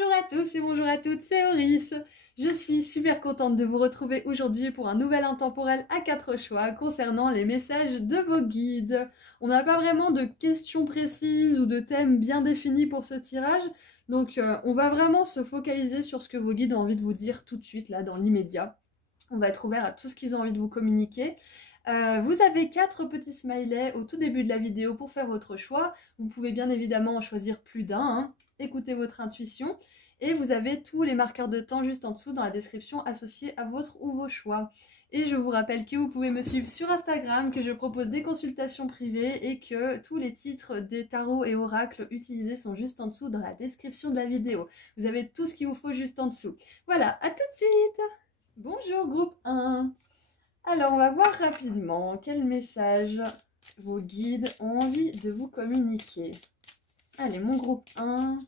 Bonjour à tous et bonjour à toutes, c'est Auris. Je suis super contente de vous retrouver aujourd'hui pour un nouvel intemporel à 4 choix concernant les messages de vos guides. On n'a pas vraiment de questions précises ou de thèmes bien définis pour ce tirage, donc on va vraiment se focaliser sur ce que vos guides ont envie de vous dire tout de suite, là, dans l'immédiat. On va être ouvert à tout ce qu'ils ont envie de vous communiquer. Vous avez 4 petits smileys au tout début de la vidéo pour faire votre choix. Vous pouvez bien évidemment en choisir plus d'un, hein. Écoutez votre intuition. Et vous avez tous les marqueurs de temps juste en dessous dans la description associés à votre ou vos choix. Et je vous rappelle que vous pouvez me suivre sur Instagram, que je propose des consultations privées et que tous les titres des tarots et oracles utilisés sont juste en dessous dans la description de la vidéo. Vous avez tout ce qu'il vous faut juste en dessous. Voilà, à tout de suite! Bonjour groupe 1. Alors, on va voir rapidement quel message vos guides ont envie de vous communiquer. Allez, mon groupe 1.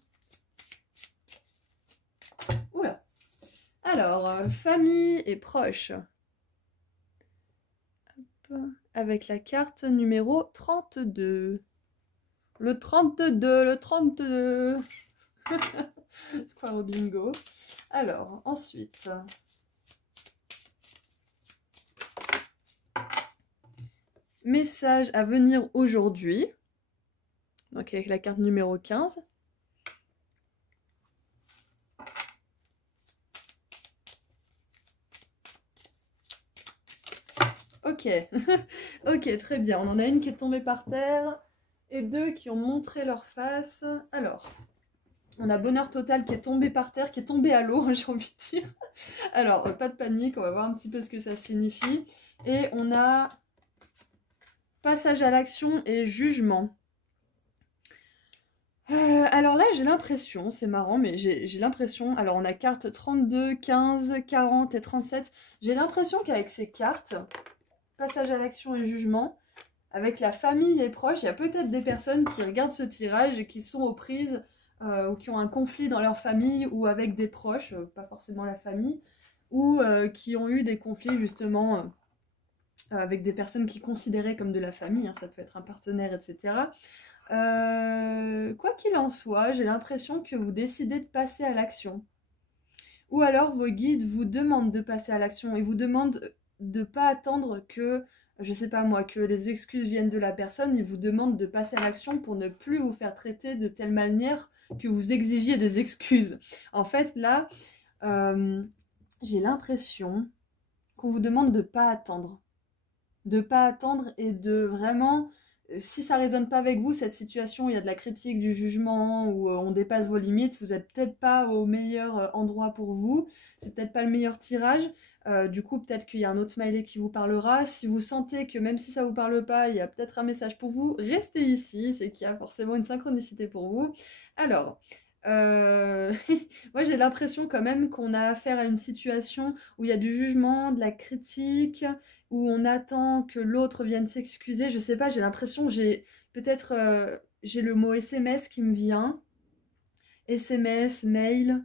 Oula. Alors, famille et proches. Hop. Avec la carte numéro 32. Le 32, le 32. Square au bingo. Alors, ensuite... Message à venir aujourd'hui, donc avec la carte numéro 15. Ok, ok, très bien. On en a une qui est tombée par terre et 2 qui ont montré leur face. Alors, on a bonheur total qui est tombé par terre, qui est tombé à l'eau, j'ai envie de dire. Alors, pas de panique, on va voir un petit peu ce que ça signifie. Et on a... passage à l'action et jugement. Alors là, j'ai l'impression, c'est marrant, mais j'ai l'impression... Alors, on a carte 32, 15, 40 et 37. J'ai l'impression qu'avec ces cartes, passage à l'action et jugement, avec la famille, les proches, il y a peut-être des personnes qui regardent ce tirage et qui sont aux prises ou qui ont un conflit dans leur famille ou avec des proches, pas forcément la famille, ou qui ont eu des conflits justement... avec des personnes qui considéraient comme de la famille, hein, ça peut être un partenaire, etc. Quoi qu'il en soit, j'ai l'impression que vous décidez de passer à l'action. Ou alors vos guides vous demandent de passer à l'action et vous demandent de ne pas attendre que, je sais pas moi, que les excuses viennent de la personne. Ils vous demandent de passer à l'action pour ne plus vous faire traiter de telle manière que vous exigiez des excuses. En fait, là, j'ai l'impression qu'on vous demande de ne pas attendre. De pas attendre et de vraiment, si ça résonne pas avec vous, cette situation, il y a de la critique, du jugement, où on dépasse vos limites, vous êtes peut-être pas au meilleur endroit pour vous, c'est peut-être pas le meilleur tirage, du coup peut-être qu'il y a un autre smiley qui vous parlera. Si vous sentez que même si ça vous parle pas, il y a peut-être un message pour vous, restez ici, c'est qu'il y a forcément une synchronicité pour vous. Alors... moi j'ai l'impression quand même qu'on a affaire à une situation où il y a du jugement, de la critique, où on attend que l'autre vienne s'excuser. Je sais pas, j'ai l'impression, j'ai peut-être j'ai le mot SMS qui me vient. SMS, mail,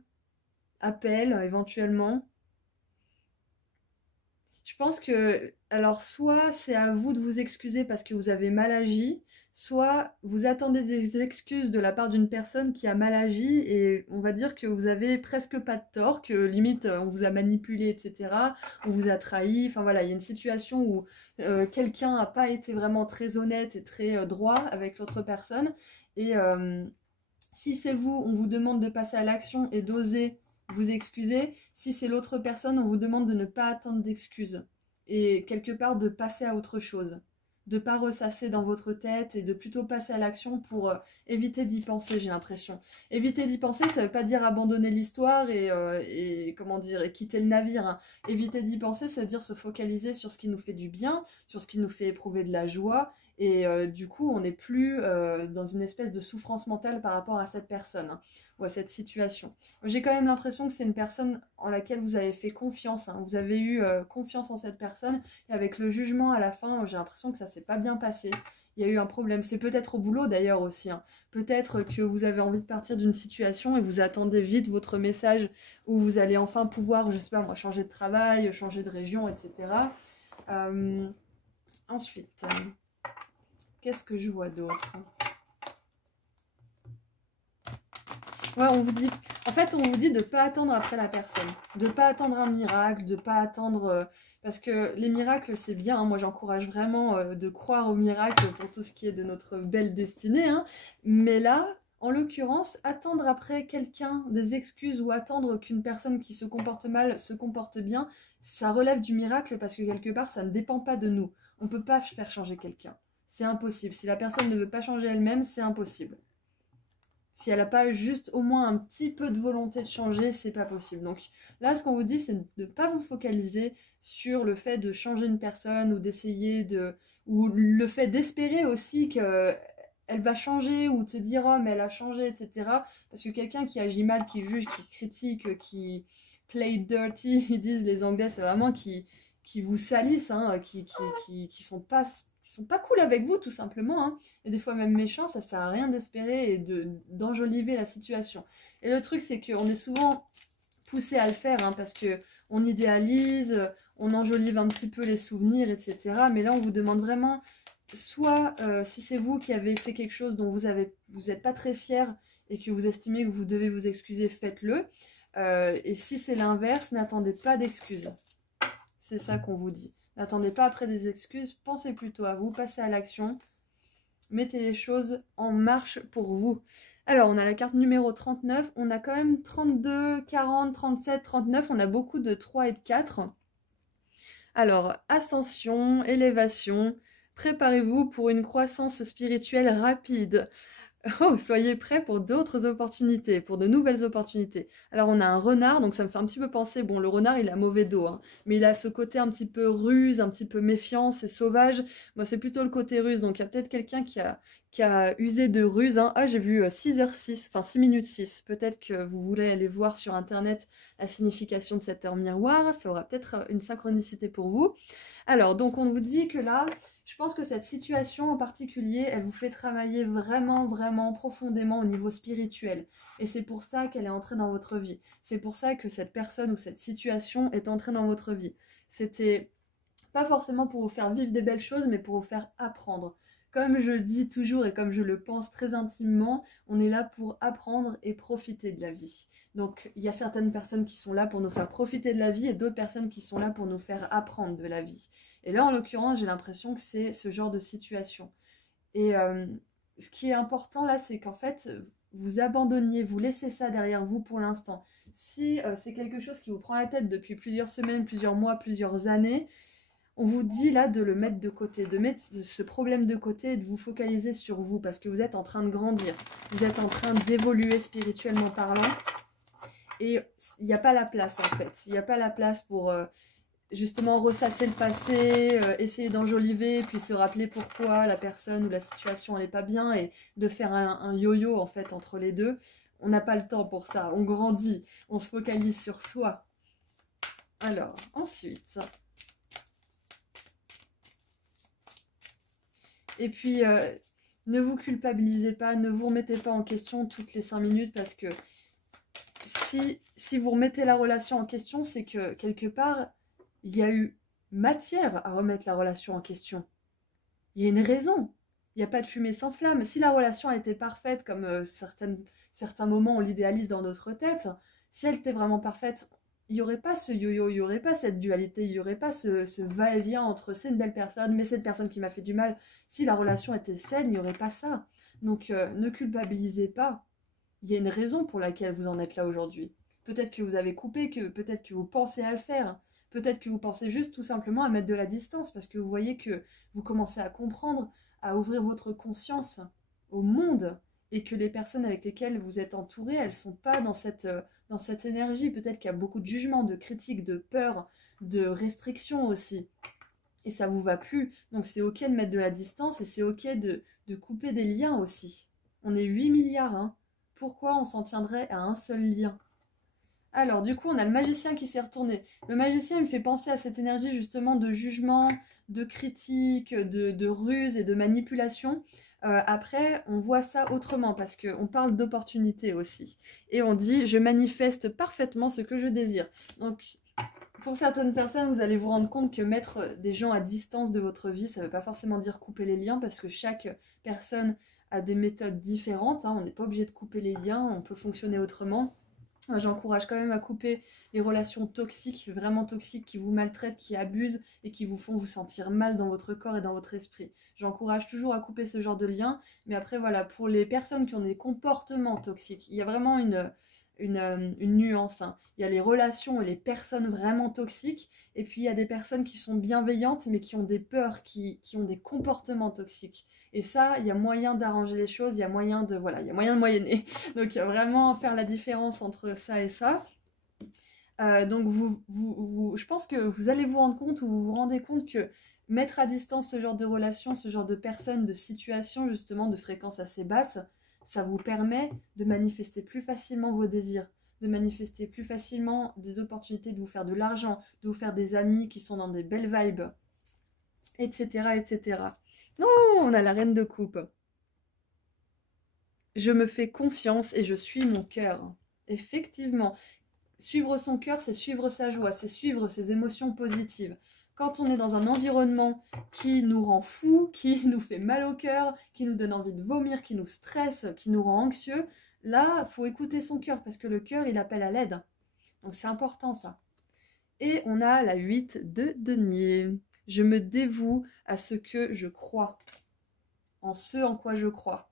appel éventuellement. Je pense que, alors soit c'est à vous de vous excuser parce que vous avez mal agi, soit vous attendez des excuses de la part d'une personne qui a mal agi et on va dire que vous avez presque pas de tort, que limite on vous a manipulé, etc. On vous a trahi, enfin voilà, il y a une situation où quelqu'un n'a pas été vraiment très honnête et très droit avec l'autre personne. Et si c'est vous, on vous demande de passer à l'action et d'oser vous excuser. Si c'est l'autre personne, on vous demande de ne pas attendre d'excuses et quelque part de passer à autre chose, de pas ressasser dans votre tête et de plutôt passer à l'action pour éviter d'y penser, j'ai l'impression. Éviter d'y penser, ça veut pas dire abandonner l'histoire et comment dire, et quitter le navire, hein. Éviter d'y penser, ça veut dire se focaliser sur ce qui nous fait du bien, sur ce qui nous fait éprouver de la joie. Et du coup, on n'est plus dans une espèce de souffrance mentale par rapport à cette personne, hein, ou à cette situation. J'ai quand même l'impression que c'est une personne en laquelle vous avez fait confiance, hein. Vous avez eu confiance en cette personne. Et avec le jugement à la fin, j'ai l'impression que ça s'est pas bien passé. Il y a eu un problème. C'est peut-être au boulot d'ailleurs aussi, hein. Peut-être que vous avez envie de partir d'une situation et vous attendez vite votre message où vous allez enfin pouvoir, je sais pas moi, changer de travail, changer de région, etc. Ensuite... qu'est-ce que je vois d'autre? Ouais, on vous dit, En fait, on vous dit de ne pas attendre après la personne, de ne pas attendre un miracle, de ne pas attendre... parce que les miracles, c'est bien, hein. Moi, j'encourage vraiment de croire aux miracles pour tout ce qui est de notre belle destinée, hein. Mais là, en l'occurrence, attendre après quelqu'un des excuses ou attendre qu'une personne qui se comporte mal se comporte bien, ça relève du miracle parce que quelque part, ça ne dépend pas de nous. On ne peut pas faire changer quelqu'un. C'est impossible. Si la personne ne veut pas changer elle-même, c'est impossible. Si elle n'a pas juste au moins un petit peu de volonté de changer, c'est pas possible. Donc là, ce qu'on vous dit, c'est de ne pas vous focaliser sur le fait de changer une personne ou d'essayer de... ou le fait d'espérer aussi qu'elle va changer ou de se dire oh mais elle a changé, etc. Parce que quelqu'un qui agit mal, qui juge, qui critique, qui play dirty, ils disent les Anglais, c'est vraiment qui vous salissent, hein, qui sont pas cool avec vous tout simplement, hein. Et des fois même méchants, ça sert à rien d'espérer et d'enjoliver la situation. Et le truc c'est qu'on est souvent poussé à le faire, hein, parce que on idéalise, on enjolive un petit peu les souvenirs, etc. Mais là on vous demande vraiment, soit si c'est vous qui avez fait quelque chose dont vous n'êtes pas très fier et que vous estimez que vous devez vous excuser, faites-le. Et si c'est l'inverse, n'attendez pas d'excuses. C'est ça qu'on vous dit. N'attendez pas après des excuses, pensez plutôt à vous, passez à l'action, mettez les choses en marche pour vous. Alors, on a la carte numéro 39, on a quand même 32, 40, 37, 39, on a beaucoup de 3 et de 4. Alors, ascension, élévation, préparez-vous pour une croissance spirituelle rapide. Oh, soyez prêts pour d'autres opportunités, pour de nouvelles opportunités. Alors on a un renard, donc ça me fait un petit peu penser, bon le renard il a mauvais dos, hein, mais il a ce côté un petit peu ruse, un petit peu méfiant, c'est sauvage. Moi c'est plutôt le côté ruse, donc il y a peut-être quelqu'un qui a usé de ruse, hein. Ah j'ai vu 6h06, enfin 6 minutes 6, peut-être que vous voulez aller voir sur internet la signification de cette heure miroir, ça aura peut-être une synchronicité pour vous. Alors donc on vous dit que là... Je pense que cette situation en particulier, elle vous fait travailler vraiment, vraiment profondément au niveau spirituel. Et c'est pour ça qu'elle est entrée dans votre vie. C'est pour ça que cette personne ou cette situation est entrée dans votre vie. C'était pas forcément pour vous faire vivre des belles choses, mais pour vous faire apprendre. Comme je le dis toujours et comme je le pense très intimement, on est là pour apprendre et profiter de la vie. Donc il y a certaines personnes qui sont là pour nous faire profiter de la vie et d'autres personnes qui sont là pour nous faire apprendre de la vie. Et là, en l'occurrence, j'ai l'impression que c'est ce genre de situation. Et ce qui est important là, c'est qu'en fait, vous abandonniez, vous laissez ça derrière vous pour l'instant. Si c'est quelque chose qui vous prend la tête depuis plusieurs semaines, plusieurs mois, plusieurs années, on vous dit là de le mettre de côté, de mettre ce problème de côté et de vous focaliser sur vous parce que vous êtes en train de grandir, vous êtes en train d'évoluer spirituellement parlant et il n'y a pas la place en fait, il n'y a pas la place pour justement ressasser le passé, essayer d'enjoliver, puis se rappeler pourquoi la personne ou la situation n'est pas bien et de faire un yo-yo en fait entre les deux. On n'a pas le temps pour ça, on grandit, on se focalise sur soi. Alors, ensuite... Et puis, ne vous culpabilisez pas, ne vous remettez pas en question toutes les 5 minutes parce que si vous remettez la relation en question, c'est que quelque part, il y a eu matière à remettre la relation en question. Il y a une raison. Il n'y a pas de fumée sans flamme. Si la relation était parfaite, comme certains moments on l'idéalise dans notre tête, si elle était vraiment parfaite, il n'y aurait pas ce yo-yo, il n'y aurait pas cette dualité, il n'y aurait pas ce va-et-vient entre c'est une belle personne, mais cette personne qui m'a fait du mal. Si la relation était saine, il n'y aurait pas ça. Donc ne culpabilisez pas. Il y a une raison pour laquelle vous en êtes là aujourd'hui. Peut-être que vous avez coupé, peut-être que vous pensez à le faire. Peut-être que vous pensez juste tout simplement à mettre de la distance parce que vous voyez que vous commencez à comprendre, à ouvrir votre conscience au monde et que les personnes avec lesquelles vous êtes entouré, elles ne sont pas dans cette énergie. Peut-être qu'il y a beaucoup de jugements, de critiques, de peurs, de restrictions aussi. Et ça ne vous va plus. Donc c'est ok de mettre de la distance et c'est ok de couper des liens aussi. On est 8 milliards, hein. Pourquoi on s'en tiendrait à un seul lien ? Alors, du coup, on a le magicien qui s'est retourné. Le magicien, il me fait penser à cette énergie justement de jugement, de critique, de ruse et de manipulation. Après, on voit ça autrement parce qu'on parle d'opportunité aussi. Et on dit, je manifeste parfaitement ce que je désire. Donc, pour certaines personnes, vous allez vous rendre compte que mettre des gens à distance de votre vie, ça ne veut pas forcément dire couper les liens parce que chaque personne a des méthodes différentes, hein. On n'est pas obligé de couper les liens, on peut fonctionner autrement. Moi, j'encourage quand même à couper les relations toxiques, vraiment toxiques, qui vous maltraitent, qui abusent et qui vous font vous sentir mal dans votre corps et dans votre esprit. J'encourage toujours à couper ce genre de lien, mais après voilà, pour les personnes qui ont des comportements toxiques, il y a vraiment une nuance, hein. Il y a les relations et les personnes vraiment toxiques, et puis il y a des personnes qui sont bienveillantes, mais qui ont des peurs, qui ont des comportements toxiques. Et ça, il y a moyen d'arranger les choses, il y a moyen de, voilà, il y a moyen de moyenner. Donc vraiment faire la différence entre ça et ça. Donc je pense que vous allez vous rendre compte ou vous vous rendez compte que mettre à distance ce genre de relation, ce genre de personnes, de situations justement de fréquence assez basse, ça vous permet de manifester plus facilement vos désirs, de manifester plus facilement des opportunités de vous faire de l'argent, de vous faire des amis qui sont dans des belles vibes, etc. etc. Oh, on a la reine de coupe. Je me fais confiance et je suis mon cœur. Effectivement, suivre son cœur, c'est suivre sa joie, c'est suivre ses émotions positives. Quand on est dans un environnement qui nous rend fous, qui nous fait mal au cœur, qui nous donne envie de vomir, qui nous stresse, qui nous rend anxieux, là, il faut écouter son cœur parce que le cœur, il appelle à l'aide. Donc c'est important ça. Et on a la 8 de denier. Je me dévoue à ce que je crois, en ce en quoi je crois.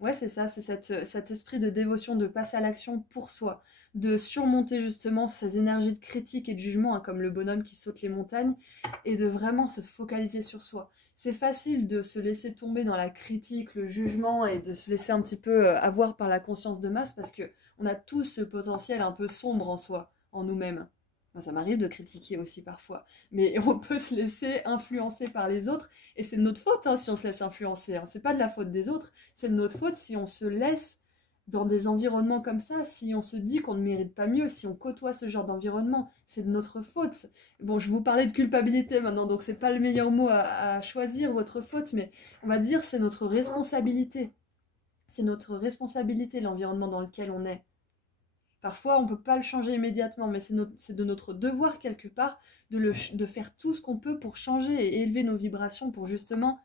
Ouais, c'est ça, c'est cet esprit de dévotion, de passer à l'action pour soi, de surmonter justement ces énergies de critique et de jugement, hein, comme le bonhomme qui saute les montagnes, et de vraiment se focaliser sur soi. C'est facile de se laisser tomber dans la critique, le jugement, et de se laisser un petit peu avoir par la conscience de masse, parce que on a tous ce potentiel un peu sombre en soi, en nous-mêmes. Moi, ça m'arrive de critiquer aussi parfois, mais on peut se laisser influencer par les autres, et c'est de notre faute hein, si on se laisse influencer. Hein. C'est pas de la faute des autres, c'est de notre faute si on se laisse dans des environnements comme ça, si on se dit qu'on ne mérite pas mieux, si on côtoie ce genre d'environnement, c'est de notre faute. Bon, je vous parlais de culpabilité maintenant, donc c'est pas le meilleur mot à choisir, votre faute, mais on va dire c'est notre responsabilité. C'est notre responsabilité, l'environnement dans lequel on est. Parfois, on ne peut pas le changer immédiatement, mais c'est de notre devoir quelque part de faire tout ce qu'on peut pour changer et élever nos vibrations pour justement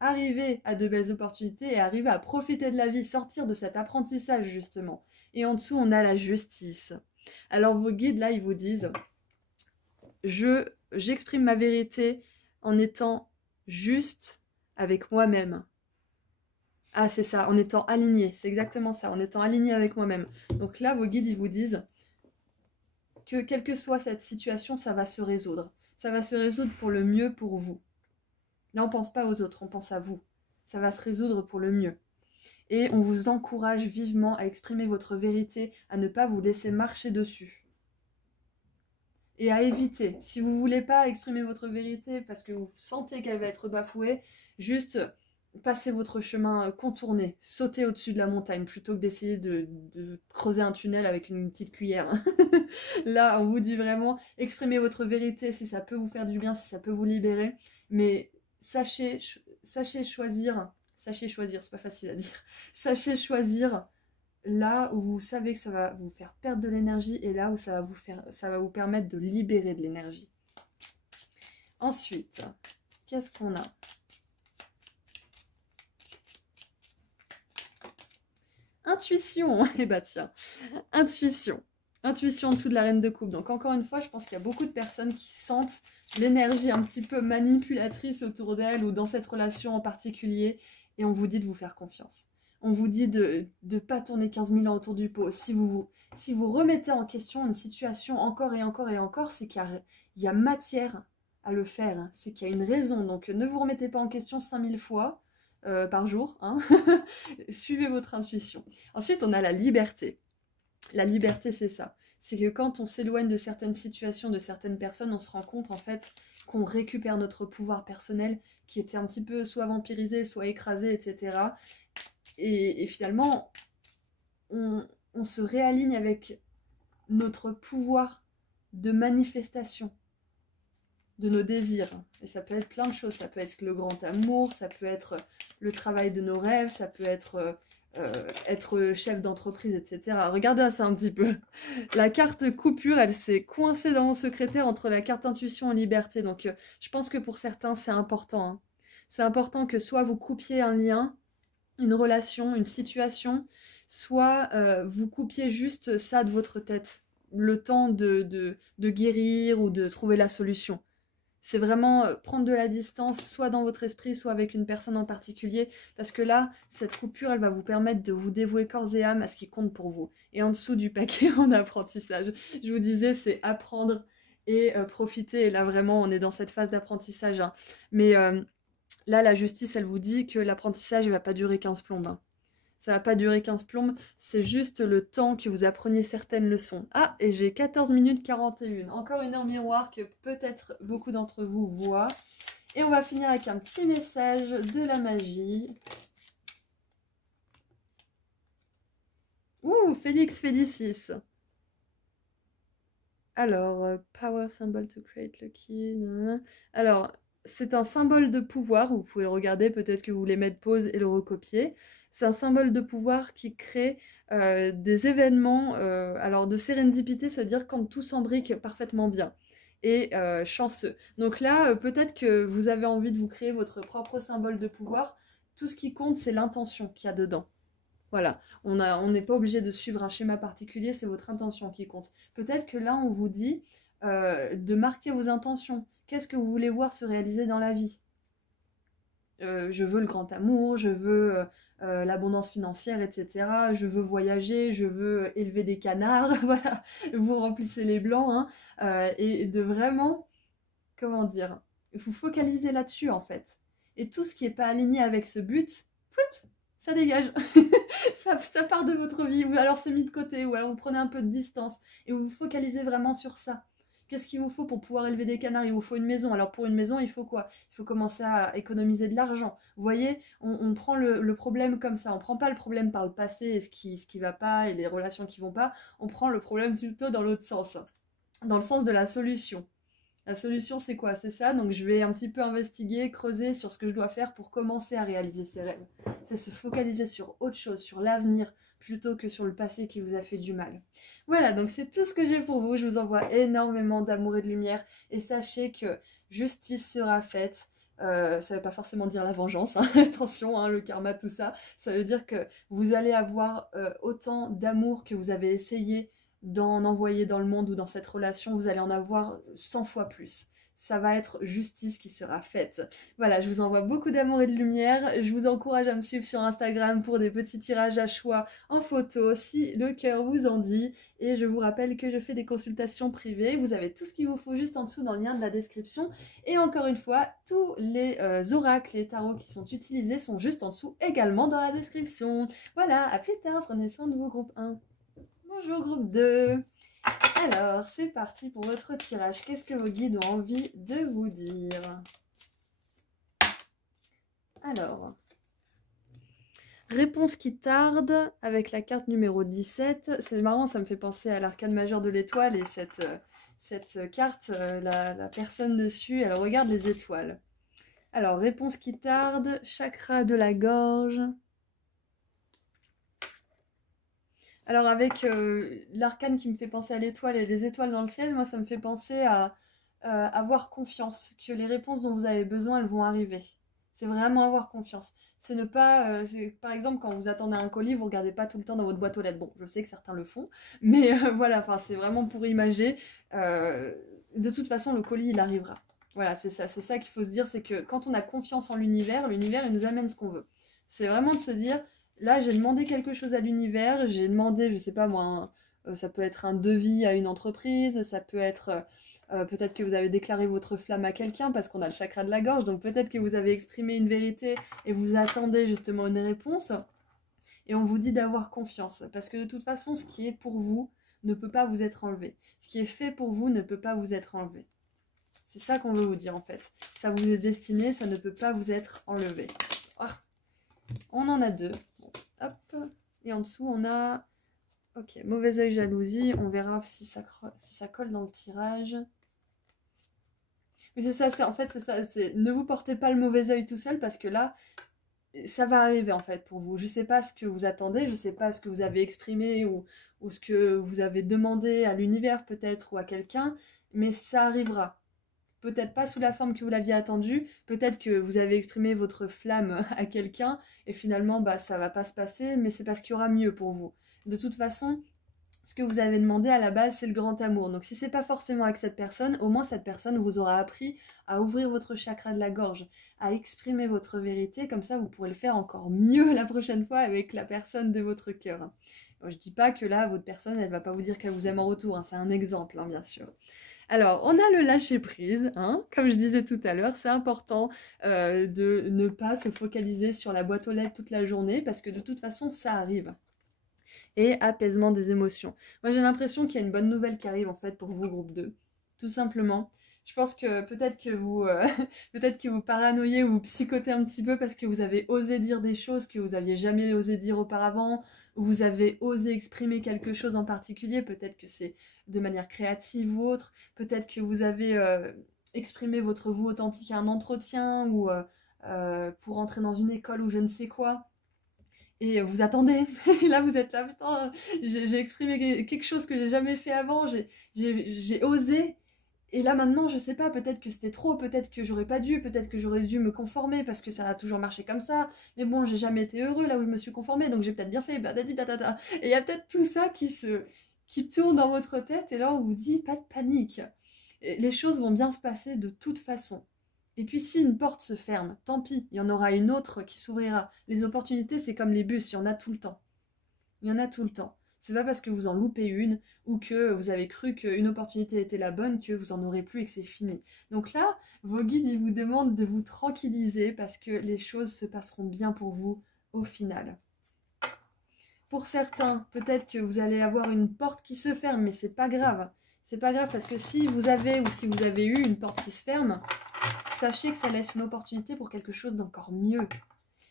arriver à de belles opportunités et arriver à profiter de la vie, sortir de cet apprentissage justement. Et en dessous, on a la justice. Alors vos guides là, ils vous disent j'exprime ma vérité en étant juste avec moi-même. Ah, c'est ça, en étant aligné, c'est exactement ça, en étant aligné avec moi-même. Donc là, vos guides, ils vous disent que quelle que soit cette situation, ça va se résoudre. Ça va se résoudre pour le mieux pour vous. Là, on ne pense pas aux autres, on pense à vous. Ça va se résoudre pour le mieux. Et on vous encourage vivement à exprimer votre vérité, à ne pas vous laisser marcher dessus. Et à éviter, si vous ne voulez pas exprimer votre vérité parce que vous sentez qu'elle va être bafouée, juste passez votre chemin, contournez, sautez au-dessus de la montagne plutôt que d'essayer de creuser un tunnel avec une petite cuillère. Là, on vous dit vraiment, exprimez votre vérité si ça peut vous faire du bien, si ça peut vous libérer, mais sachez choisir, c'est pas facile à dire, sachez choisir là où vous savez que ça va vous faire perdre de l'énergie et là où ça va vous permettre de libérer de l'énergie. Ensuite, qu'est-ce qu'on a ? Intuition, eh bah tiens, intuition. Intuition en dessous de la reine de coupe. Donc encore une fois, je pense qu'il y a beaucoup de personnes qui sentent l'énergie un petit peu manipulatrice autour d'elles ou dans cette relation en particulier. Et on vous dit de vous faire confiance. On vous dit de ne pas tourner 15 000 ans autour du pot. Si vous remettez en question une situation encore et encore et encore, c'est qu'il y a matière à le faire. C'est qu'il y a une raison. Donc ne vous remettez pas en question 5000 fois. Par jour, hein. Suivez votre intuition. Ensuite, on a la liberté. La liberté, c'est ça. C'est que quand on s'éloigne de certaines situations, de certaines personnes, on se rend compte en fait qu'on récupère notre pouvoir personnel qui était un petit peu soit vampirisé, soit écrasé, etc. Et finalement, on se réaligne avec notre pouvoir de manifestation de nos désirs. Et ça peut être plein de choses. Ça peut être le grand amour, ça peut être le travail de nos rêves, ça peut être être chef d'entreprise, etc. Regardez ça un petit peu. La carte coupure, elle s'est coincée dans mon secrétaire entre la carte intuition et liberté. Donc je pense que pour certains, c'est important. Hein. C'est important que soit vous coupiez un lien, une relation, une situation, soit vous coupiez juste ça de votre tête, le temps de guérir ou de trouver la solution. C'est vraiment prendre de la distance, soit dans votre esprit, soit avec une personne en particulier, parce que là, cette coupure, elle va vous permettre de vous dévouer corps et âme à ce qui compte pour vous. Et en dessous du paquet en apprentissage, je vous disais, c'est apprendre et profiter. Et là, vraiment, on est dans cette phase d'apprentissage, hein. Mais là, la justice, elle vous dit que l'apprentissage ne va pas durer 15 plombes, hein. Ça va pas durer 15 plombes, c'est juste le temps que vous appreniez certaines leçons. Ah, et j'ai 14 minutes 41. Encore une heure miroir que peut-être beaucoup d'entre vous voient. Et on va finir avec un petit message de la magie. Ouh, Félix Félicis. Alors, power symbol to create lucky. Alors, c'est un symbole de pouvoir. Vous pouvez le regarder, peut-être que vous voulez mettre pause et le recopier. C'est un symbole de pouvoir qui crée des événements, alors de sérendipité, c'est-à-dire quand tout s'embrique parfaitement bien. Et chanceux. Donc là, peut-être que vous avez envie de vous créer votre propre symbole de pouvoir. Tout ce qui compte, c'est l'intention qu'il y a dedans. Voilà, on n'est pas obligé de suivre un schéma particulier, c'est votre intention qui compte. Peut-être que là, on vous dit de marquer vos intentions. Qu'est-ce que vous voulez voir se réaliser dans la vie? Je veux le grand amour, je veux l'abondance financière, etc. Je veux voyager, je veux élever des canards. Voilà, vous remplissez les blancs, hein, et de vraiment, comment dire, vous focalisez là-dessus en fait. Et tout ce qui n'est pas aligné avec ce but, pout, ça dégage. ça part de votre vie, ou alors c'est mis de côté, ou alors vous prenez un peu de distance et vous vous focalisez vraiment sur ça. Qu'est-ce qu'il vous faut pour pouvoir élever des canards? Il vous faut une maison. Alors pour une maison, il faut quoi? Il faut commencer à économiser de l'argent. Vous voyez, on prend le problème comme ça. On prend pas le problème par le passé et ce qui va pas et les relations qui vont pas. On prend le problème plutôt dans l'autre sens, dans le sens de la solution. La solution, c'est quoi? C'est ça, donc je vais un petit peu investiguer, creuser sur ce que je dois faire pour commencer à réaliser ces rêves. C'est se focaliser sur autre chose, sur l'avenir, plutôt que sur le passé qui vous a fait du mal. Voilà, donc c'est tout ce que j'ai pour vous. Je vous envoie énormément d'amour et de lumière. Et sachez que justice sera faite. Ça ne veut pas forcément dire la vengeance, hein. Attention, hein, le karma, tout ça. Ça veut dire que vous allez avoir autant d'amour que vous avez essayé d'en envoyer dans le monde ou dans cette relation, vous allez en avoir 100 fois plus. Ça va être justice qui sera faite. Voilà, je vous envoie beaucoup d'amour et de lumière. Je vous encourage à me suivre sur Instagram pour des petits tirages à choix en photo, si le cœur vous en dit. Et je vous rappelle que je fais des consultations privées. Vous avez tout ce qu'il vous faut juste en dessous dans le lien de la description. Et encore une fois, tous les oracles et tarots qui sont utilisés sont juste en dessous également dans la description. Voilà, à plus tard. Prenez soin de vous, groupe 1. Bonjour groupe 2. Alors, c'est parti pour votre tirage. Qu'est-ce que vos guides ont envie de vous dire? Alors, réponse qui tarde avec la carte numéro 17. C'est marrant, ça me fait penser à l'arcane majeur de l'étoile et cette carte, la personne dessus, elle regarde les étoiles. Alors, réponse qui tarde, chakra de la gorge. Alors avec l'arcane qui me fait penser à l'étoile et les étoiles dans le ciel, moi ça me fait penser à avoir confiance, que les réponses dont vous avez besoin, elles vont arriver. C'est vraiment avoir confiance. C'est ne pas... par exemple, quand vous attendez un colis, vous ne regardez pas tout le temps dans votre boîte aux lettres. Bon, je sais que certains le font, mais voilà, c'est vraiment pour imager. De toute façon, le colis, il arrivera. Voilà, c'est ça qu'il faut se dire, c'est que quand on a confiance en l'univers, l'univers, il nous amène ce qu'on veut. C'est vraiment de se dire... Là, j'ai demandé quelque chose à l'univers, j'ai demandé, je sais pas moi, ça peut être un devis à une entreprise, ça peut être peut-être que vous avez déclaré votre flamme à quelqu'un parce qu'on a le chakra de la gorge, donc peut-être que vous avez exprimé une vérité et vous attendez justement une réponse. Et on vous dit d'avoir confiance, parce que de toute façon, ce qui est pour vous ne peut pas vous être enlevé. Ce qui est fait pour vous ne peut pas vous être enlevé. C'est ça qu'on veut vous dire en fait. Ça vous est destiné, ça ne peut pas vous être enlevé. Oh, on en a deux. Hop, et en dessous on a, ok, mauvais œil, jalousie, on verra si ça colle dans le tirage. Mais c'est ça, en fait c'est ça, ne vous portez pas le mauvais œil tout seul parce que là, ça va arriver en fait pour vous. Je sais pas ce que vous attendez, je sais pas ce que vous avez exprimé ou ce que vous avez demandé à l'univers peut-être ou à quelqu'un, mais ça arrivera. peut-être pas sous la forme que vous l'aviez attendue, peut-être que vous avez exprimé votre flamme à quelqu'un et finalement bah, ça va pas se passer, mais c'est parce qu'il y aura mieux pour vous. De toute façon, ce que vous avez demandé à la base, c'est le grand amour. Donc si c'est pas forcément avec cette personne, au moins cette personne vous aura appris à ouvrir votre chakra de la gorge, à exprimer votre vérité, comme ça vous pourrez le faire encore mieux la prochaine fois avec la personne de votre cœur. Je dis pas que là, votre personne, elle va pas vous dire qu'elle vous aime en retour, hein, c'est un exemple, hein, bien sûr. Alors, on a le lâcher-prise, hein, comme je disais tout à l'heure, c'est important de ne pas se focaliser sur la boîte aux lettres toute la journée, parce que de toute façon, ça arrive. Et apaisement des émotions. Moi, j'ai l'impression qu'il y a une bonne nouvelle qui arrive, en fait, pour vous, groupe 2. Tout simplement. Je pense que peut-être que vous, peut-être que vous paranoïez ou vous psychotez un petit peu parce que vous avez osé dire des choses que vous n'aviez jamais osé dire auparavant, ou vous avez osé exprimer quelque chose en particulier, peut-être que c'est de manière créative ou autre, peut-être que vous avez exprimé votre vous authentique à un entretien ou pour entrer dans une école ou je ne sais quoi. Et vous attendez, et là vous êtes là, putain, j'ai exprimé quelque chose que j'ai jamais fait avant, j'ai osé, et là maintenant je sais pas, peut-être que c'était trop, peut-être que j'aurais pas dû, peut-être que j'aurais dû me conformer parce que ça a toujours marché comme ça, mais bon j'ai jamais été heureux là où je me suis conformée, donc j'ai peut-être bien fait, badadi badada, et il y a peut-être tout ça qui tourne dans votre tête, et là on vous dit pas de panique, et les choses vont bien se passer de toute façon. Et puis si une porte se ferme, tant pis, il y en aura une autre qui s'ouvrira. Les opportunités, c'est comme les bus, il y en a tout le temps. Il y en a tout le temps. C'est pas parce que vous en loupez une ou que vous avez cru qu'une opportunité était la bonne que vous en aurez plus et que c'est fini. Donc là, vos guides, ils vous demandent de vous tranquilliser parce que les choses se passeront bien pour vous au final. Pour certains, peut-être que vous allez avoir une porte qui se ferme, mais c'est pas grave. C'est pas grave parce que si vous avez ou si vous avez eu une porte qui se ferme, sachez que ça laisse une opportunité pour quelque chose d'encore mieux.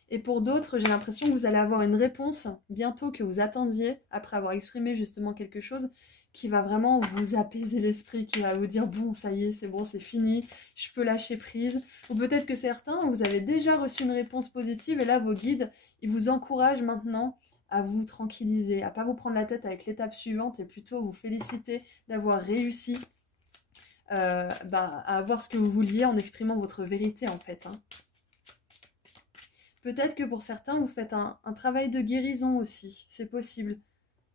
Et pour d'autres, j'ai l'impression que vous allez avoir une réponse bientôt que vous attendiez, après avoir exprimé justement quelque chose qui va vraiment vous apaiser l'esprit, qui va vous dire bon, ça y est, c'est bon, c'est fini, je peux lâcher prise. Ou peut-être que certains, vous avez déjà reçu une réponse positive et là, vos guides, ils vous encouragent maintenant à vous tranquilliser, à pas vous prendre la tête avec l'étape suivante et plutôt vous féliciter d'avoir réussi à avoir ce que vous vouliez en exprimant votre vérité en fait. Hein. Peut-être que pour certains, vous faites un travail de guérison aussi, c'est possible.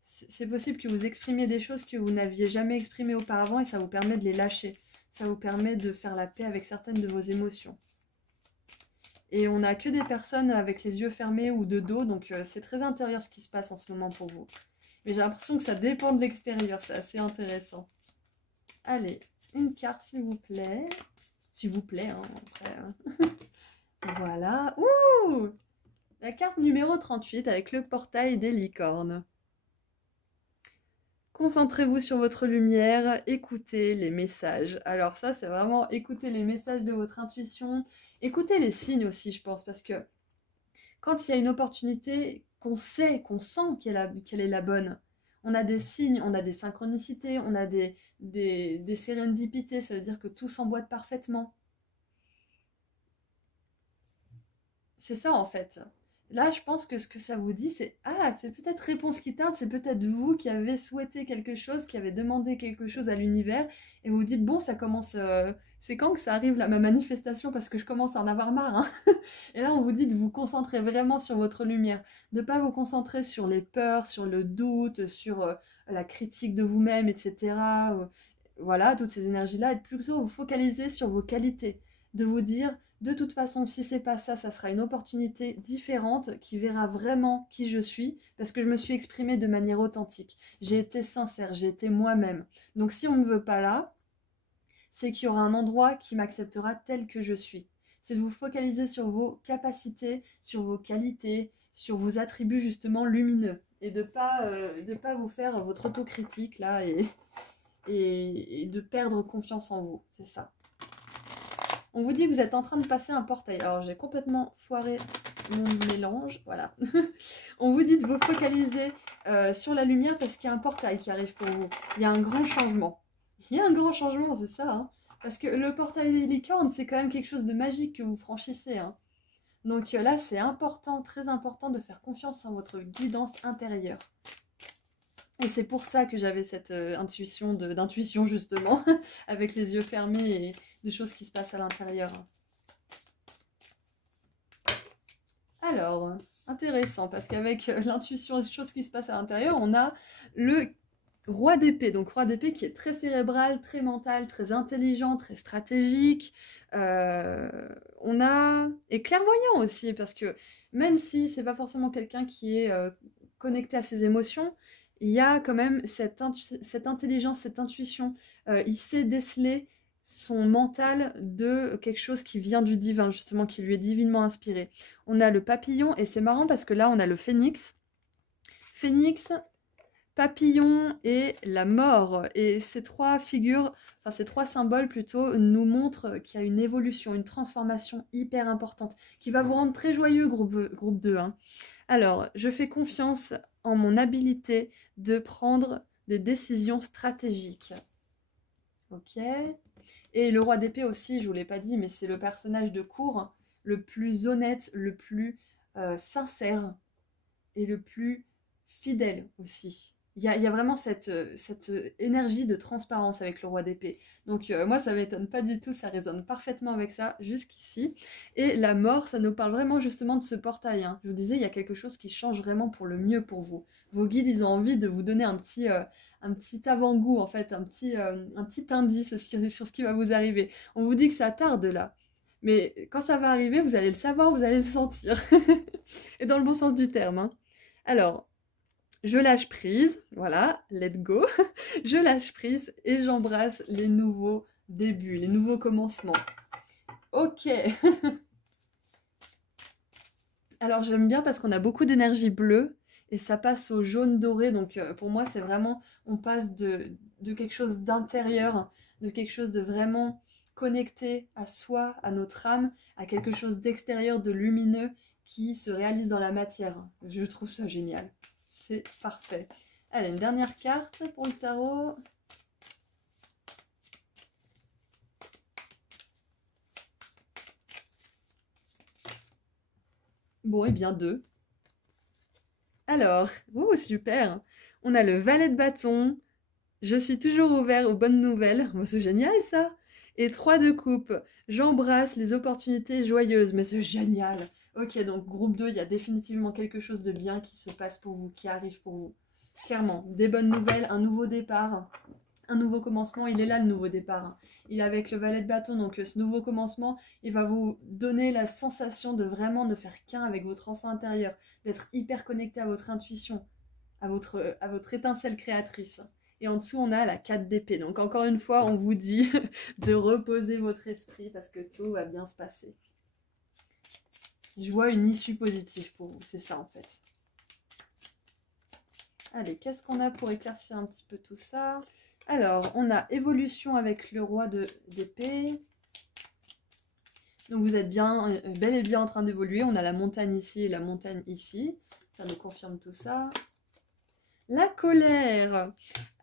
C'est possible que vous exprimiez des choses que vous n'aviez jamais exprimées auparavant et ça vous permet de les lâcher. Ça vous permet de faire la paix avec certaines de vos émotions. Et on n'a que des personnes avec les yeux fermés ou de dos, donc c'est très intérieur ce qui se passe en ce moment pour vous. Mais j'ai l'impression que ça dépend de l'extérieur, c'est assez intéressant. Allez, une carte s'il vous plaît. S'il vous plaît, hein, après. Hein. Voilà. Ouh! La carte numéro 38 avec le portail des licornes. Concentrez-vous sur votre lumière, écoutez les messages. Alors ça, c'est vraiment écouter les messages de votre intuition. Écoutez les signes aussi, je pense, parce que quand il y a une opportunité qu'on sait, qu'on sent qu'elle est la bonne, on a des signes, on a des synchronicités, on a des séréndipités, ça veut dire que tout s'emboîte parfaitement. C'est ça en fait. Là, je pense que ce que ça vous dit, c'est ah, c'est peut-être réponse qui tarde, c'est peut-être vous qui avez souhaité quelque chose, qui avez demandé quelque chose à l'univers, et vous vous dites bon, ça commence, c'est quand que ça arrive là, ma manifestation, parce que je commence à en avoir marre. Hein. Et là, on vous dit de vous concentrer vraiment sur votre lumière, de pas vous concentrer sur les peurs, sur le doute, sur la critique de vous-même, etc. Voilà, toutes ces énergies-là, et plutôt vous focaliser sur vos qualités, de vous dire de toute façon, si c'est pas ça, ça sera une opportunité différente qui verra vraiment qui je suis parce que je me suis exprimée de manière authentique. J'ai été sincère, j'ai été moi-même. Donc si on ne me veut pas là, c'est qu'il y aura un endroit qui m'acceptera tel que je suis. C'est de vous focaliser sur vos capacités, sur vos qualités, sur vos attributs justement lumineux et de pas vous faire votre autocritique là et de perdre confiance en vous. C'est ça. On vous dit que vous êtes en train de passer un portail. Alors, j'ai complètement foiré mon mélange. Voilà. On vous dit de vous focaliser sur la lumière parce qu'il y a un portail qui arrive pour vous. Il y a un grand changement. Il y a un grand changement, c'est ça. Hein, parce que le portail des licornes, c'est quand même quelque chose de magique que vous franchissez. Hein. Donc là, c'est important, très important de faire confiance en votre guidance intérieure. Et c'est pour ça que j'avais cette intuition justement, avec les yeux fermés des choses qui se passent à l'intérieur. Alors, intéressant, parce qu'avec l'intuition et les choses qui se passent à l'intérieur, on a le roi d'épée. Donc roi d'épée qui est très cérébral, très mental, très intelligent, très stratégique. On a... Et clairvoyant aussi, parce que même si c'est pas forcément quelqu'un qui est connecté à ses émotions, il y a quand même cette intelligence, cette intuition. Il sait déceler son mental de quelque chose qui vient du divin, justement, qui lui est divinement inspiré. On a le papillon, et c'est marrant parce que là, on a le phénix. Phénix, papillon et la mort. Et ces trois figures, enfin ces trois symboles plutôt, nous montrent qu'il y a une évolution, une transformation hyper importante, qui va vous rendre très joyeux, groupe 2. Hein. Alors, je fais confiance en mon habilité de prendre des décisions stratégiques. Ok. Et le roi d'épée aussi, je vous l'ai pas dit, mais c'est le personnage de cour le plus honnête, le plus sincère et le plus fidèle aussi. Il y a vraiment cette énergie de transparence avec le roi d'épée. Donc moi, ça m'étonne pas du tout, ça résonne parfaitement avec ça jusqu'ici. Et la mort, ça nous parle vraiment justement de ce portail. Hein. Je vous disais, il y a quelque chose qui change vraiment pour le mieux pour vous. Vos guides, ils ont envie de vous donner un petit avant-goût, en fait, un petit indice sur ce qui va vous arriver. On vous dit que ça tarde là. Mais quand ça va arriver, vous allez le savoir, vous allez le sentir. Et dans le bon sens du terme. Hein. Alors, je lâche prise, voilà, let go. Je lâche prise et j'embrasse les nouveaux débuts, les nouveaux commencements. Ok. Alors, j'aime bien parce qu'on a beaucoup d'énergie bleue et ça passe au jaune doré. Donc, pour moi, c'est vraiment, on passe de quelque chose d'intérieur, de quelque chose de vraiment connecté à soi, à notre âme, à quelque chose d'extérieur, de lumineux qui se réalise dans la matière. Je trouve ça génial. C'est parfait. Allez, une dernière carte pour le tarot. Bon, et bien 2. Alors, super. On a le valet de bâton. Je suis toujours ouvert aux bonnes nouvelles. Oh, c'est génial ça. Et 3 de coupe. J'embrasse les opportunités joyeuses. Mais c'est génial. Ok, donc groupe 2, il y a définitivement quelque chose de bien qui se passe pour vous, qui arrive pour vous. Clairement, des bonnes nouvelles, un nouveau départ, un nouveau commencement. Il est là le nouveau départ. Il est avec le valet de bâton, donc ce nouveau commencement, il va vous donner la sensation de vraiment ne faire qu'un avec votre enfant intérieur, d'être hyper connecté à votre intuition, à votre étincelle créatrice. Et en dessous, on a la 4 d'épée. Donc encore une fois, on vous dit de reposer votre esprit parce que tout va bien se passer. Je vois une issue positive pour vous, c'est ça en fait. Allez, qu'est-ce qu'on a pour éclaircir un petit peu tout ça? Alors, on a évolution avec le roi d'épée. Donc vous êtes bien, bel et bien en train d'évoluer. On a la montagne ici et la montagne ici. Ça nous confirme tout ça. La colère.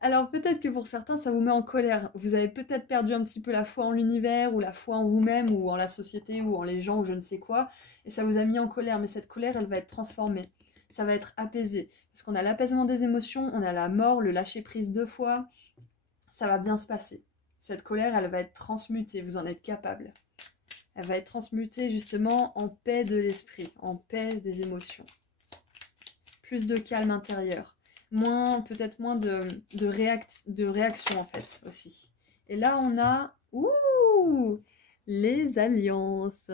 Alors peut-être que pour certains, ça vous met en colère. Vous avez peut-être perdu un petit peu la foi en l'univers, ou la foi en vous-même, ou en la société, ou en les gens, ou je ne sais quoi. Et ça vous a mis en colère. Mais cette colère, elle va être transformée. Ça va être apaisé. Parce qu'on a l'apaisement des émotions, on a la mort, le lâcher-prise 2 fois. Ça va bien se passer. Cette colère, elle va être transmutée. Vous en êtes capable. Elle va être transmutée justement en paix de l'esprit, en paix des émotions. Plus de calme intérieur. Peut-être moins de réaction en fait aussi. Et là on a les alliances.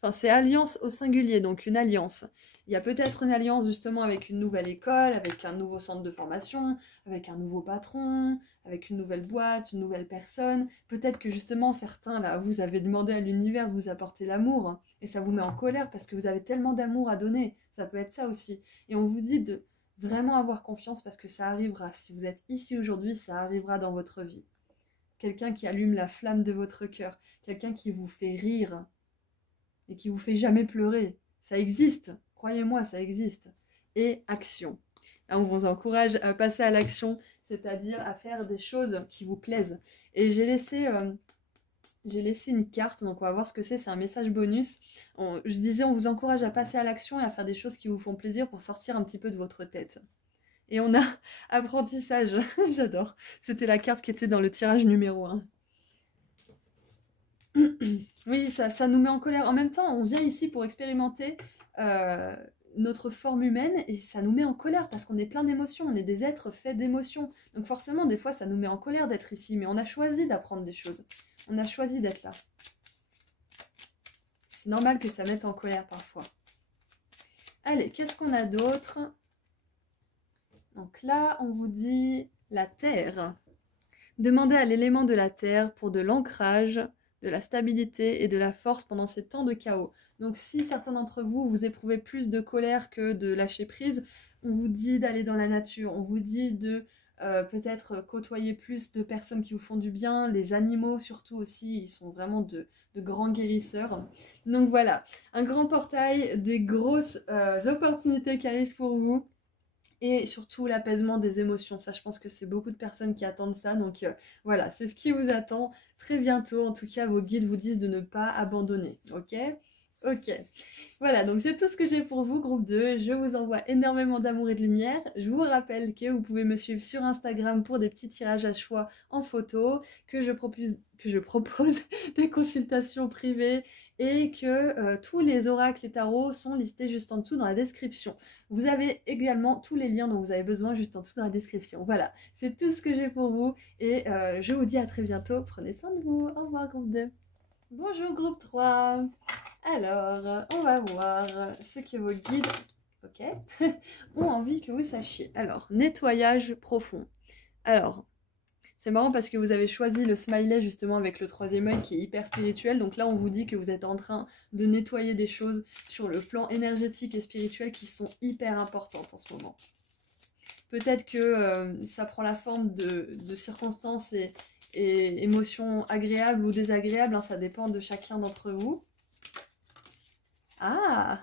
Enfin c'est alliance au singulier, donc une alliance. Il y a peut-être une alliance justement avec une nouvelle école, avec un nouveau centre de formation, avec un nouveau patron, avec une nouvelle boîte, une nouvelle personne. Peut-être que justement certains là, vous avez demandé à l'univers de vous apporter l'amour et ça vous met en colère parce que vous avez tellement d'amour à donner. Ça peut être ça aussi. Et on vous dit de vraiment avoir confiance parce que ça arrivera. Si vous êtes ici aujourd'hui, ça arrivera dans votre vie. Quelqu'un qui allume la flamme de votre cœur, quelqu'un qui vous fait rire et qui vous fait jamais pleurer. Ça existe, croyez-moi, ça existe. Et action. Là, on vous encourage à passer à l'action, c'est-à-dire à faire des choses qui vous plaisent. Et j'ai laissé une carte, donc on va voir ce que c'est un message bonus. Je disais, on vous encourage à passer à l'action et à faire des choses qui vous font plaisir pour sortir un petit peu de votre tête. Et on a apprentissage, j'adore. C'était la carte qui était dans le tirage numéro 1. Oui, ça nous met en colère. En même temps, on vient ici pour expérimenter euh, notre forme humaine et ça nous met en colère parce qu'on est plein d'émotions, on est des êtres faits d'émotions. Donc forcément, des fois, ça nous met en colère d'être ici, mais on a choisi d'apprendre des choses. On a choisi d'être là. C'est normal que ça mette en colère parfois. Allez, qu'est-ce qu'on a d'autre? Donc là, on vous dit la terre. Demandez à l'élément de la terre pour de l'ancrage, de la stabilité et de la force pendant ces temps de chaos. Donc si certains d'entre vous, vous éprouvez plus de colère que de lâcher prise, on vous dit d'aller dans la nature, on vous dit de peut-être côtoyer plus de personnes qui vous font du bien, les animaux surtout aussi, ils sont vraiment de grands guérisseurs. Donc voilà, un grand portail, des grosses opportunités qui arrivent pour vous. Et surtout l'apaisement des émotions. Ça, je pense que c'est beaucoup de personnes qui attendent ça. Donc voilà, c'est ce qui vous attend très bientôt. En tout cas, vos guides vous disent de ne pas abandonner. Ok? Ok. Voilà, donc c'est tout ce que j'ai pour vous, groupe 2. Je vous envoie énormément d'amour et de lumière. Je vous rappelle que vous pouvez me suivre sur Instagram pour des petits tirages à choix en photo, que je propose des consultations privées et que tous les oracles et tarots sont listés juste en dessous dans la description. Vous avez également tous les liens dont vous avez besoin juste en dessous dans la description. Voilà, c'est tout ce que j'ai pour vous et je vous dis à très bientôt. Prenez soin de vous. Au revoir, groupe 2. Bonjour, groupe 3. Alors, on va voir ce que vos guides, ok, ont envie que vous sachiez. Alors, nettoyage profond. Alors, c'est marrant parce que vous avez choisi le smiley justement avec le troisième œil qui est hyper spirituel. Donc là, on vous dit que vous êtes en train de nettoyer des choses sur le plan énergétique et spirituel qui sont hyper importantes en ce moment. Peut-être que ça prend la forme de circonstances et émotions agréables ou désagréables. Hein, ça dépend de chacun d'entre vous. Ah!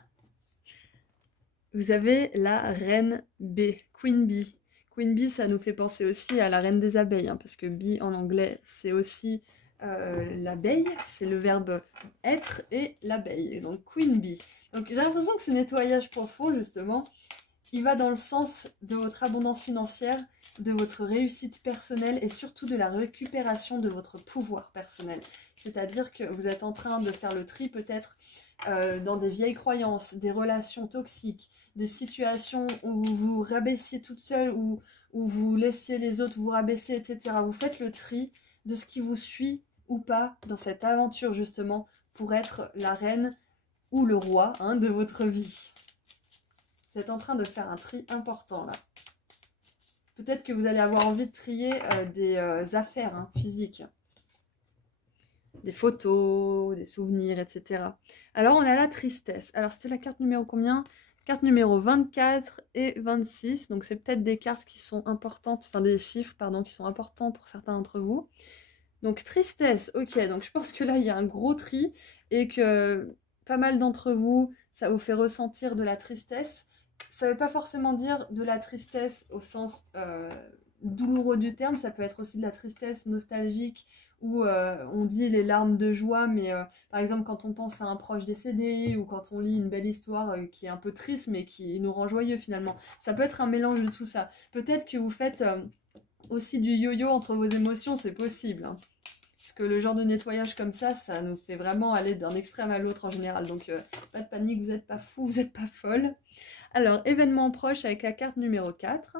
Vous avez la reine B, Queen Bee. Queen Bee, ça nous fait penser aussi à la reine des abeilles, hein, parce que bee en anglais, c'est aussi l'abeille, c'est le verbe être et l'abeille, donc Queen Bee. Donc j'ai l'impression que ce nettoyage profond, justement, il va dans le sens de votre abondance financière, de votre réussite personnelle et surtout de la récupération de votre pouvoir personnel. C'est-à-dire que vous êtes en train de faire le tri peut-être dans des vieilles croyances, des relations toxiques, des situations où vous vous rabaissiez toute seule, où vous laissiez les autres vous rabaisser, etc. Vous faites le tri de ce qui vous suit ou pas dans cette aventure justement pour être la reine ou le roi de votre vie. Vous êtes en train de faire un tri important là. Peut-être que vous allez avoir envie de trier des affaires physiques. Des photos, des souvenirs, etc. Alors on a la tristesse. Alors c'était la carte numéro combien? Carte numéro 24 et 26. Donc c'est peut-être des cartes qui sont importantes, enfin des chiffres, pardon, qui sont importants pour certains d'entre vous. Donc tristesse, ok. Donc je pense que là il y a un gros tri et que pas mal d'entre vous, ça vous fait ressentir de la tristesse. Ça ne veut pas forcément dire de la tristesse au sens douloureux du terme, ça peut être aussi de la tristesse nostalgique où on dit les larmes de joie, mais par exemple quand on pense à un proche décédé ou quand on lit une belle histoire qui est un peu triste mais qui nous rend joyeux finalement. Ça peut être un mélange de tout ça. Peut-être que vous faites aussi du yo-yo entre vos émotions, c'est possible. Hein. Parce que le genre de nettoyage comme ça nous fait vraiment aller d'un extrême à l'autre en général. Donc pas de panique, vous n'êtes pas fou, vous n'êtes pas folle. Alors, événement proche avec la carte numéro 4.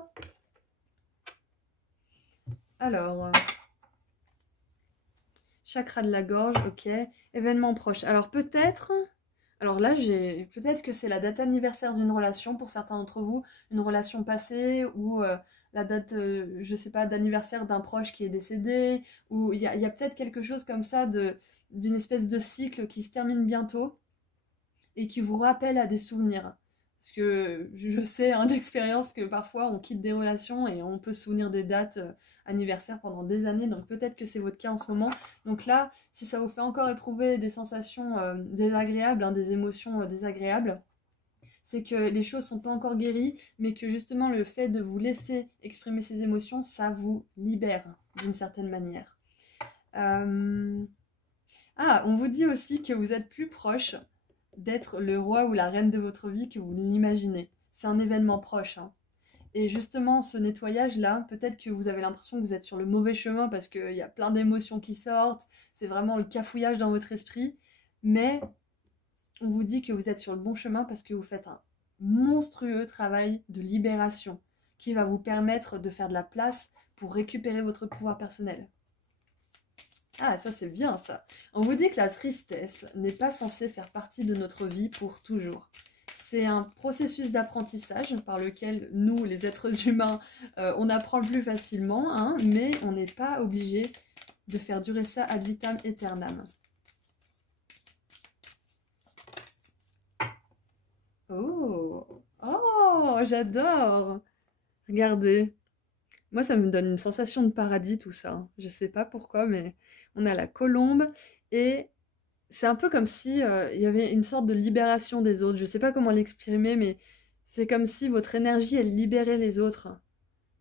Alors, chakra de la gorge, ok. Événement proche. Alors peut-être... Alors là, peut-être que c'est la date anniversaire d'une relation pour certains d'entre vous, une relation passée ou la date, je sais pas, d'anniversaire d'un proche qui est décédé, ou il y a peut-être quelque chose comme ça d'une espèce de cycle qui se termine bientôt et qui vous rappelle à des souvenirs. Parce que je sais d'expérience que parfois on quitte des relations et on peut se souvenir des dates anniversaires pendant des années, donc peut-être que c'est votre cas en ce moment. Donc là, si ça vous fait encore éprouver des sensations désagréables, des émotions désagréables, c'est que les choses sont pas encore guéries, mais que justement le fait de vous laisser exprimer ces émotions, ça vous libère d'une certaine manière. On vous dit aussi que vous êtes plus proche d'être le roi ou la reine de votre vie que vous l'imaginez. C'est un événement proche. Et justement, ce nettoyage-là, peut-être que vous avez l'impression que vous êtes sur le mauvais chemin parce qu'il y a plein d'émotions qui sortent, c'est vraiment le cafouillage dans votre esprit, mais on vous dit que vous êtes sur le bon chemin parce que vous faites un monstrueux travail de libération qui va vous permettre de faire de la place pour récupérer votre pouvoir personnel. Ah, ça c'est bien ça. On vous dit que la tristesse n'est pas censée faire partie de notre vie pour toujours. C'est un processus d'apprentissage par lequel nous, les êtres humains, on apprend plus facilement, hein, mais on n'est pas obligé de faire durer ça ad vitam aeternam. Oh, oh, j'adore. Regardez. Moi, ça me donne une sensation de paradis, tout ça, hein. Je sais pas pourquoi, mais on a la colombe et c'est un peu comme si il y avait une sorte de libération des autres. Je sais pas comment l'exprimer, mais c'est comme si votre énergie, elle libérait les autres.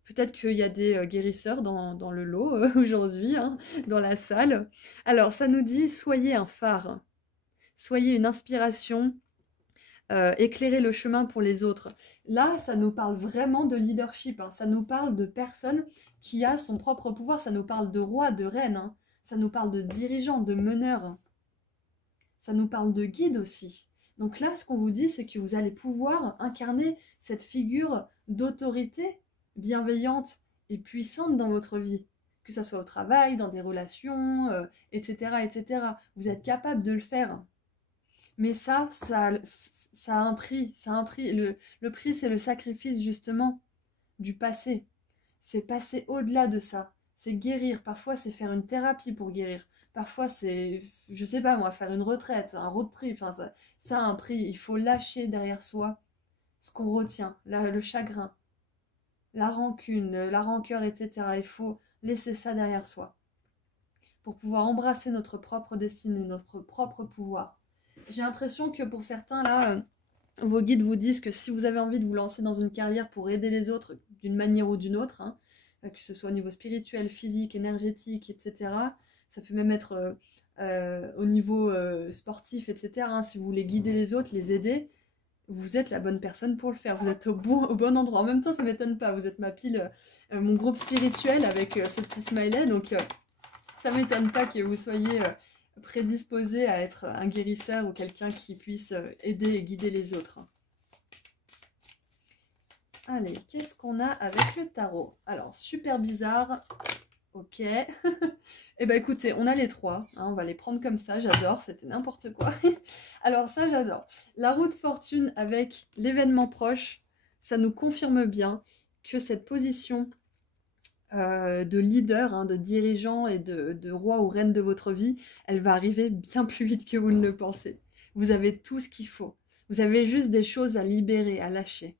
Peut-être qu'il y a des guérisseurs dans le lot aujourd'hui, hein, dans la salle. Alors, ça nous dit, soyez un phare, soyez une inspiration, éclairer le chemin pour les autres. Là, ça nous parle vraiment de leadership, hein. Ça nous parle de personne qui a son propre pouvoir. Ça nous parle de roi, de reine, hein. Ça nous parle de dirigeant, de meneur. Ça nous parle de guide aussi. Donc là, ce qu'on vous dit, c'est que vous allez pouvoir incarner cette figure d'autorité bienveillante et puissante dans votre vie. Que ce soit au travail, dans des relations, etc., etc. Vous êtes capable de le faire. Mais ça a un prix. Ça a un prix. Le prix, c'est le sacrifice justement du passé. C'est passer au-delà de ça. C'est guérir. Parfois, c'est faire une thérapie pour guérir. Parfois, c'est, je sais pas moi, faire une retraite, un road trip. Enfin, ça a un prix. Il faut lâcher derrière soi ce qu'on retient, le chagrin, la rancune, la rancœur, etc. Il faut laisser ça derrière soi pour pouvoir embrasser notre propre destinée, notre propre pouvoir. J'ai l'impression que pour certains, là, vos guides vous disent que si vous avez envie de vous lancer dans une carrière pour aider les autres d'une manière ou d'une autre, hein, que ce soit au niveau spirituel, physique, énergétique, etc., ça peut même être au niveau sportif, etc., hein, si vous voulez guider les autres, les aider, vous êtes la bonne personne pour le faire. Vous êtes au bon endroit. En même temps, ça ne m'étonne pas. Vous êtes ma pile, mon groupe spirituel avec ce petit smiley, donc ça ne m'étonne pas que vous soyez prédisposé à être un guérisseur ou quelqu'un qui puisse aider et guider les autres. Allez, qu'est-ce qu'on a avec le tarot? Alors, super bizarre. Ok. Eh ben écoutez, on a les trois. Hein, on va les prendre comme ça. J'adore, c'était n'importe quoi. Alors ça, j'adore. La roue de fortune avec l'événement proche, ça nous confirme bien que cette position de leader, hein, de dirigeant et de roi ou reine de votre vie, elle va arriver bien plus vite que vous ne le pensez. Vous avez tout ce qu'il faut. Vous avez juste des choses à libérer, à lâcher.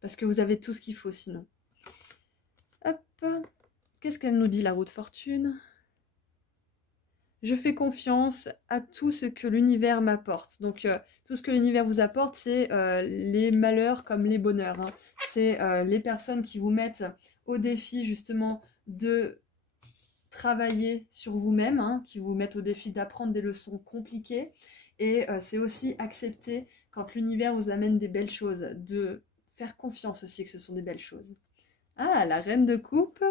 Parce que vous avez tout ce qu'il faut sinon. Hop. Qu'est-ce qu'elle nous dit, la roue de fortune? Je fais confiance à tout ce que l'univers m'apporte. Donc, tout ce que l'univers vous apporte, c'est les malheurs comme les bonheurs, hein. C'est les personnes qui vous mettent au défi, justement, de travailler sur vous-même, hein, qui vous mettent au défi d'apprendre des leçons compliquées. Et c'est aussi accepter quand l'univers vous amène des belles choses, de faire confiance aussi que ce sont des belles choses. Ah, la reine de coupe.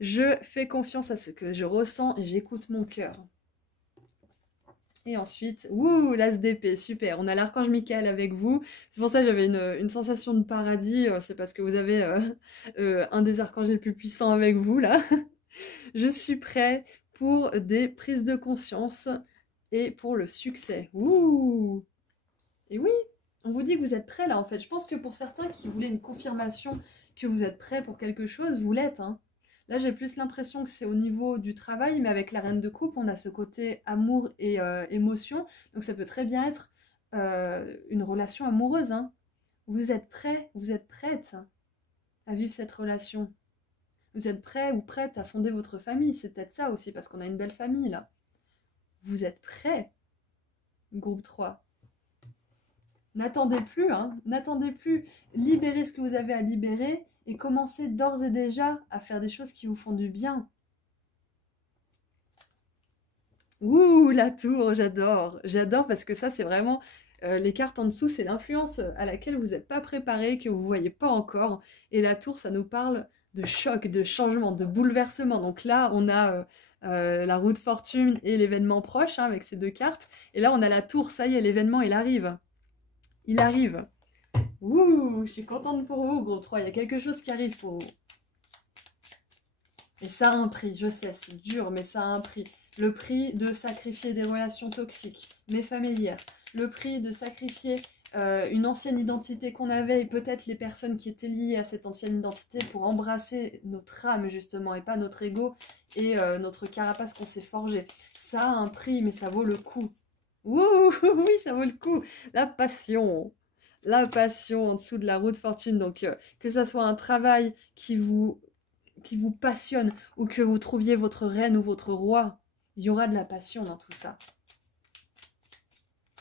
Je fais confiance à ce que je ressens et j'écoute mon cœur. Et ensuite, ouh, l'as d'épée, super. On a l'archange Michael avec vous. C'est pour ça que j'avais une sensation de paradis. C'est parce que vous avez un des archanges les plus puissants avec vous, là. Je suis prêt pour des prises de conscience et pour le succès. Ouh! Et oui, on vous dit que vous êtes prêt, là, en fait. Je pense que pour certains qui voulaient une confirmation que vous êtes prêt pour quelque chose, vous l'êtes, hein. Là, j'ai plus l'impression que c'est au niveau du travail, mais avec la reine de coupe, on a ce côté amour et émotion. Donc ça peut très bien être une relation amoureuse, hein. Vous êtes prêt, vous êtes prête à vivre cette relation. Vous êtes prêt ou prête à fonder votre famille. C'est peut-être ça aussi, parce qu'on a une belle famille, là. Vous êtes prêt, groupe 3. N'attendez plus, hein. N'attendez plus. Libérez ce que vous avez à libérer et commencez d'ores et déjà à faire des choses qui vous font du bien. Ouh, la tour, j'adore. J'adore parce que ça, c'est vraiment Les cartes en dessous, c'est l'influence à laquelle vous n'êtes pas préparé, que vous ne voyez pas encore. Et la tour, ça nous parle de choc, de changement, de bouleversement. Donc là, on a la roue de fortune et l'événement proche, hein, avec ces deux cartes. Et là, on a la tour, ça y est, l'événement, il arrive. Il arrive. Ouh, je suis contente pour vous, gros 3. Il y a quelque chose qui arrive pour vous. Et ça a un prix, je sais, c'est dur, mais ça a un prix. Le prix de sacrifier des relations toxiques, mais familières. Le prix de sacrifier une ancienne identité qu'on avait et peut-être les personnes qui étaient liées à cette ancienne identité pour embrasser notre âme, justement, et pas notre ego et notre carapace qu'on s'est forgé. Ça a un prix, mais ça vaut le coup. Ouh, oui, ça vaut le coup. La passion en dessous de la roue de fortune. Donc, que ça soit un travail qui vous passionne ou que vous trouviez votre reine ou votre roi, il y aura de la passion dans tout ça.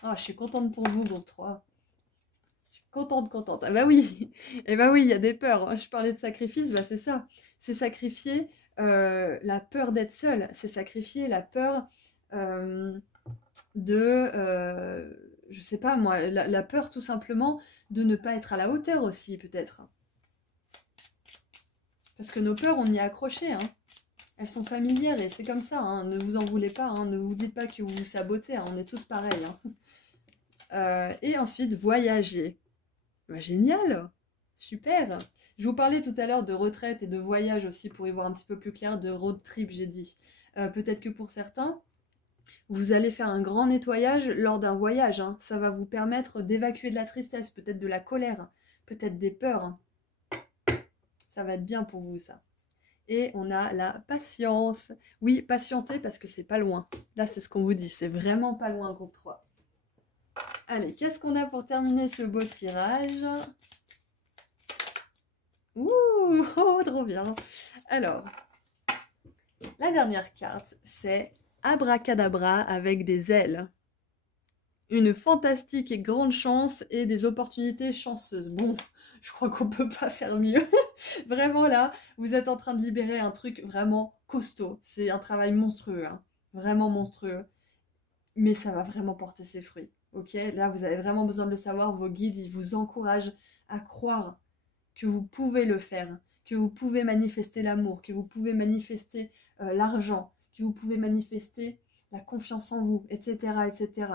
Oh, je suis contente pour vous, groupe 3. Je suis contente. Ah bah oui, et bah oui, il y a des peurs. Je parlais de sacrifice, bah c'est ça. C'est sacrifier la peur d'être seul. C'est sacrifier la peur je sais pas moi, la peur tout simplement de ne pas être à la hauteur aussi, peut-être. Parce que nos peurs, on y est accroché, hein. Elles sont familières et c'est comme ça, hein. Ne vous en voulez pas, hein. Ne vous dites pas que vous vous sabotez, hein. On est tous pareils, hein. Et ensuite, voyager. Bah, génial, super. Je vous parlais tout à l'heure de retraite et de voyage aussi pour y voir un petit peu plus clair, de road trip, j'ai dit. Peut-être que pour certains, vous allez faire un grand nettoyage lors d'un voyage, hein. Ça va vous permettre d'évacuer de la tristesse, peut-être de la colère, peut-être des peurs, hein. Ça va être bien pour vous, ça. Et on a la patience. Oui, patientez parce que c'est pas loin. Là, c'est ce qu'on vous dit. C'est vraiment pas loin, groupe 3. Allez, qu'est-ce qu'on a pour terminer ce beau tirage? Ouh, oh, trop bien. Alors, la dernière carte, c'est Abracadabra avec des ailes. Une fantastique et grande chance et des opportunités chanceuses. Bon, je crois qu'on peut pas faire mieux. Vraiment là, vous êtes en train de libérer un truc vraiment costaud. C'est un travail monstrueux, hein. Vraiment monstrueux. Mais ça va vraiment porter ses fruits. Ok, là, vous avez vraiment besoin de le savoir. Vos guides, ils vous encouragent à croire que vous pouvez le faire, que vous pouvez manifester l'amour, que vous pouvez manifester l'argent, que vous pouvez manifester la confiance en vous, etc., etc.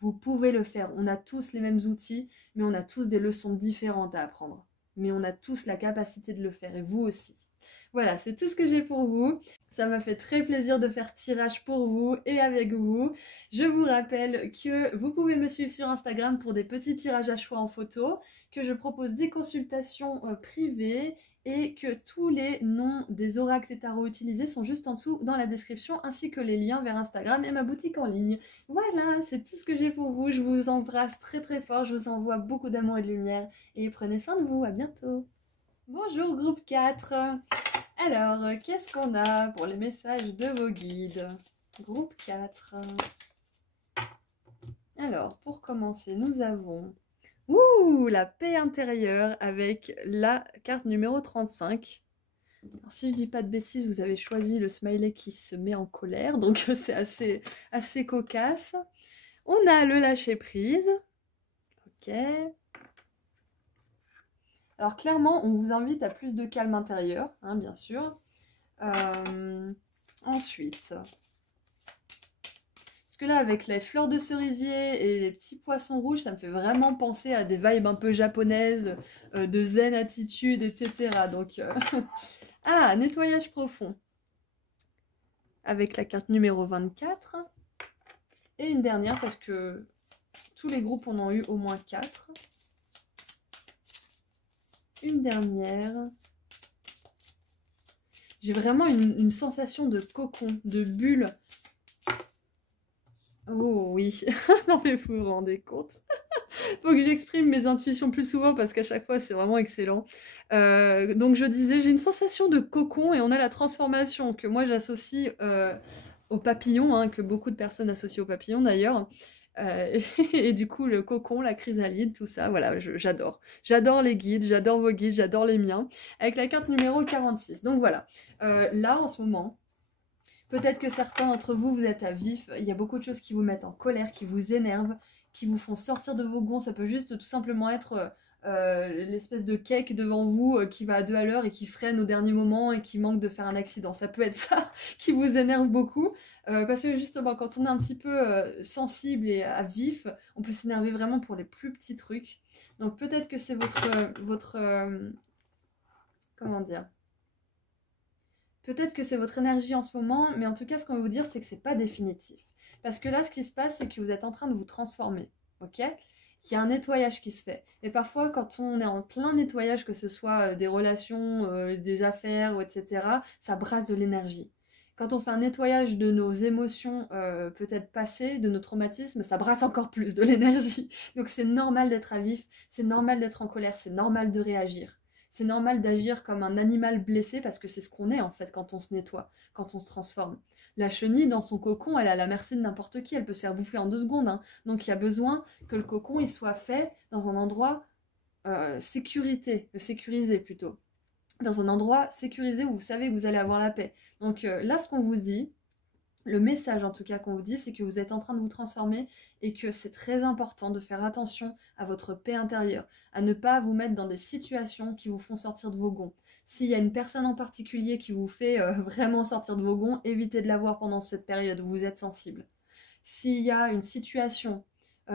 Vous pouvez le faire. On a tous les mêmes outils, mais on a tous des leçons différentes à apprendre. Mais on a tous la capacité de le faire, et vous aussi. Voilà, c'est tout ce que j'ai pour vous. Ça m'a fait très plaisir de faire tirage pour vous et avec vous. Je vous rappelle que vous pouvez me suivre sur Instagram pour des petits tirages à choix en photo, que je propose des consultations privées et que tous les noms des oracles et tarots utilisés sont juste en dessous dans la description, ainsi que les liens vers Instagram et ma boutique en ligne. Voilà, c'est tout ce que j'ai pour vous. Je vous embrasse très très fort, je vous envoie beaucoup d'amour et de lumière et prenez soin de vous, à bientôt. Bonjour groupe 4. Alors, qu'est-ce qu'on a pour les messages de vos guides? Groupe 4. Alors, pour commencer, nous avons la paix intérieure avec la carte numéro 35. Alors, si je dis pas de bêtises, vous avez choisi le smiley qui se met en colère, donc c'est assez cocasse. On a le lâcher prise. Ok. Alors clairement, on vous invite à plus de calme intérieur, hein, bien sûr. Ensuite, parce que là, avec les fleurs de cerisier et les petits poissons rouges, ça me fait vraiment penser à des vibes un peu japonaises, de zen attitude, etc. Donc, ah, nettoyage profond. Avec la carte numéro 24. Et une dernière, parce que tous les groupes en ont eu au moins 4. Une dernière. J'ai vraiment une sensation de cocon, de bulle. Oh oui, non mais vous vous rendez compte. Faut que j'exprime mes intuitions plus souvent parce qu'à chaque fois c'est vraiment excellent. Donc je disais, j'ai une sensation de cocon et on a la transformation que moi j'associe au papillon, hein, que beaucoup de personnes associent au papillon d'ailleurs. Et du coup, le cocon, la chrysalide, tout ça, voilà, j'adore. J'adore les guides, j'adore vos guides, j'adore les miens. Avec la carte numéro 46. Donc voilà, là en ce moment, peut-être que certains d'entre vous, vous êtes à vif, il y a beaucoup de choses qui vous mettent en colère, qui vous énervent, qui vous font sortir de vos gonds. Ça peut juste tout simplement être l'espèce de cake devant vous qui va à 2 à l'heure et qui freine au dernier moment et qui manque de faire un accident. Ça peut être ça qui vous énerve beaucoup. Parce que justement, quand on est un petit peu sensible et à vif, on peut s'énerver vraiment pour les plus petits trucs. Donc peut-être que c'est comment dire? Peut-être que c'est votre énergie en ce moment, mais en tout cas, ce qu'on va vous dire, c'est que c'est pas définitif. Parce que là, ce qui se passe, c'est que vous êtes en train de vous transformer, ok? Il y a un nettoyage qui se fait. Et parfois, quand on est en plein nettoyage, que ce soit des relations, des affaires, etc., ça brasse de l'énergie. Quand on fait un nettoyage de nos émotions peut-être passées, de nos traumatismes, ça brasse encore plus de l'énergie. Donc c'est normal d'être à vif, c'est normal d'être en colère, c'est normal de réagir. C'est normal d'agir comme un animal blessé parce que c'est ce qu'on est en fait quand on se nettoie, quand on se transforme. La chenille dans son cocon, elle est à la merci de n'importe qui, elle peut se faire bouffer en 2 secondes. Hein. Donc il y a besoin que le cocon il soit fait dans un endroit sécurisé plutôt. Dans un endroit sécurisé où vous savez que vous allez avoir la paix. Donc là, ce qu'on vous dit, le message en tout cas qu'on vous dit, c'est que vous êtes en train de vous transformer et que c'est très important de faire attention à votre paix intérieure, à ne pas vous mettre dans des situations qui vous font sortir de vos gonds. S'il y a une personne en particulier qui vous fait vraiment sortir de vos gonds, évitez de la voir pendant cette période où vous êtes sensible. S'il y a une situation,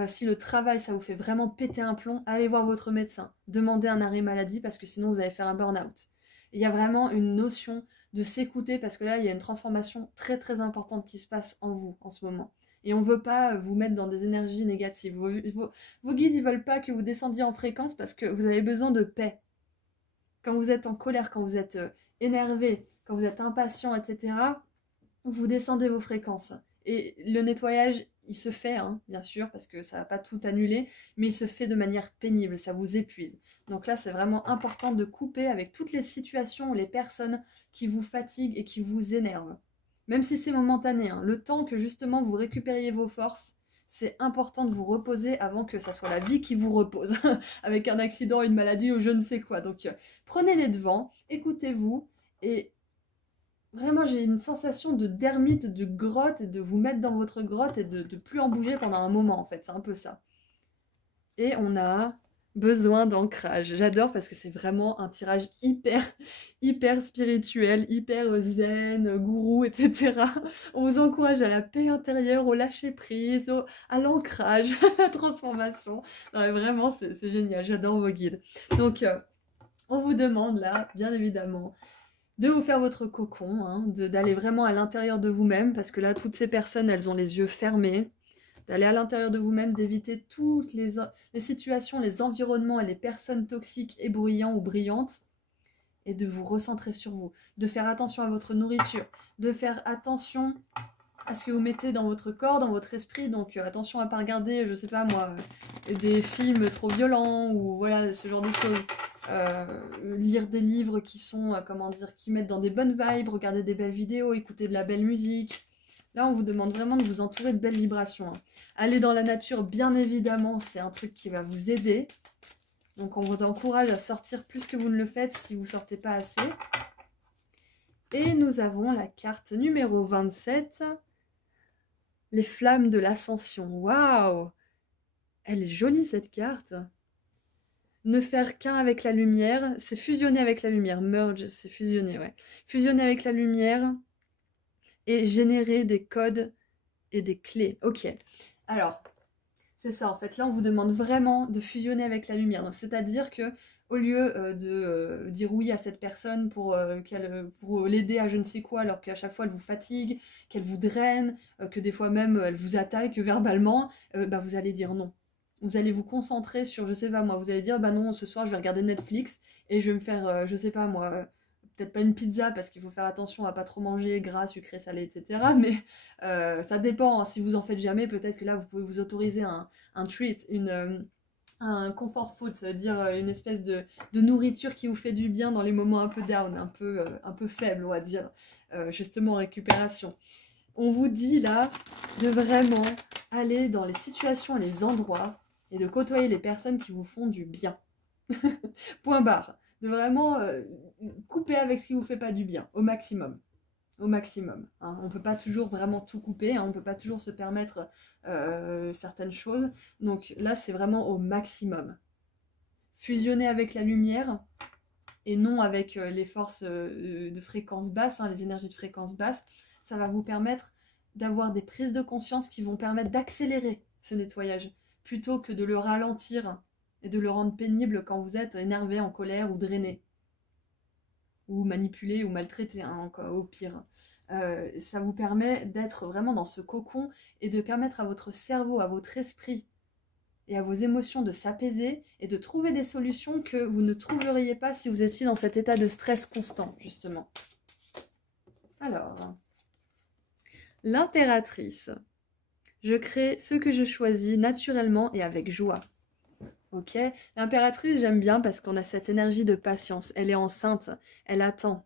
si le travail ça vous fait vraiment péter un plomb, allez voir votre médecin, demandez un arrêt maladie parce que sinon vous allez faire un burn-out. Il y a vraiment une notion de s'écouter parce que là il y a une transformation très très importante qui se passe en vous en ce moment. Et on ne veut pas vous mettre dans des énergies négatives. Vos guides ils veulent pas que vous descendiez en fréquence parce que vous avez besoin de paix. Quand vous êtes en colère, quand vous êtes énervé, quand vous êtes impatient, etc., vous descendez vos fréquences. Et le nettoyage, il se fait, hein, bien sûr, parce que ça ne va pas tout annuler, mais il se fait de manière pénible, ça vous épuise. Donc là, c'est vraiment important de couper avec toutes les situations ou les personnes qui vous fatiguent et qui vous énervent. Même si c'est momentané, hein, le temps que justement vous récupériez vos forces, c'est important de vous reposer avant que ça soit la vie qui vous repose, avec un accident, une maladie ou je ne sais quoi. Donc prenez les devants, écoutez-vous et vraiment, j'ai une sensation de d'ermite, de grotte, et de vous mettre dans votre grotte et de plus en bouger pendant un moment, en fait. C'est un peu ça. Et on a besoin d'ancrage. J'adore parce que c'est vraiment un tirage hyper spirituel, hyper zen, gourou, etc. On vous encourage à la paix intérieure, au lâcher-prise, à l'ancrage, à la transformation. Non, mais vraiment, c'est génial. J'adore vos guides. Donc, on vous demande là, bien évidemment, de vous faire votre cocon, hein, d'aller vraiment à l'intérieur de vous-même, parce que là, toutes ces personnes, elles ont les yeux fermés, d'aller à l'intérieur de vous-même, d'éviter toutes les situations, les environnements et les personnes toxiques et bruyants ou brillantes, et de vous recentrer sur vous, de faire attention à votre nourriture, de faire attention à ce que vous mettez dans votre corps, dans votre esprit, donc attention à ne pas regarder, je sais pas moi, des films trop violents, ou voilà, ce genre de choses. Lire des livres qui sont, comment dire, qui mettent dans des bonnes vibes, regarder des belles vidéos, écouter de la belle musique. Là, on vous demande vraiment de vous entourer de belles vibrations. Hein. Aller dans la nature, bien évidemment, c'est un truc qui va vous aider. Donc, on vous encourage à sortir plus que vous ne le faites si vous ne sortez pas assez. Et nous avons la carte numéro 27, les flammes de l'ascension. Waouh! Elle est jolie cette carte. Ne faire qu'un avec la lumière, c'est fusionner avec la lumière. Merge, c'est fusionner, ouais. Fusionner avec la lumière et générer des codes et des clés. Ok. Alors, c'est ça en fait. Là, on vous demande vraiment de fusionner avec la lumière. Donc, c'est-à-dire que au lieu de dire oui à cette personne pour l'aider à je ne sais quoi, alors qu'à chaque fois elle vous fatigue, qu'elle vous draine, que des fois même elle vous attaque verbalement, bah, vous allez dire non. Vous allez vous concentrer sur, je sais pas moi, vous allez dire bah non, ce soir je vais regarder Netflix et je vais me faire, je sais pas moi, peut-être pas une pizza parce qu'il faut faire attention à pas trop manger gras, sucré, salé, etc. Mais ça dépend, hein. Si vous en faites jamais, peut-être que là vous pouvez vous autoriser un treat, un comfort food, ça veut dire une espèce de nourriture qui vous fait du bien dans les moments un peu down, un peu faible, on va dire, justement en récupération. On vous dit là de vraiment aller dans les situations, les endroits et de côtoyer les personnes qui vous font du bien. Point barre. De vraiment couper avec ce qui vous fait pas du bien, au maximum. au maximum. Hein. On ne peut pas toujours vraiment tout couper, hein, on ne peut pas toujours se permettre certaines choses. Donc là, c'est vraiment au maximum. Fusionner avec la lumière et non avec les forces de fréquence basse, hein, les énergies de fréquence basse, ça va vous permettre d'avoir des prises de conscience qui vont permettre d'accélérer ce nettoyage, plutôt que de le ralentir et de le rendre pénible quand vous êtes énervé, en colère ou drainé, ou manipulé ou maltraité, hein, au pire. Ça vous permet d'être vraiment dans ce cocon et de permettre à votre cerveau, à votre esprit et à vos émotions de s'apaiser et de trouver des solutions que vous ne trouveriez pas si vous étiez dans cet état de stress constant, justement. Alors, l'impératrice. Je crée ce que je choisis naturellement et avec joie. Ok, l'impératrice, j'aime bien parce qu'on a cette énergie de patience. Elle est enceinte, elle attend.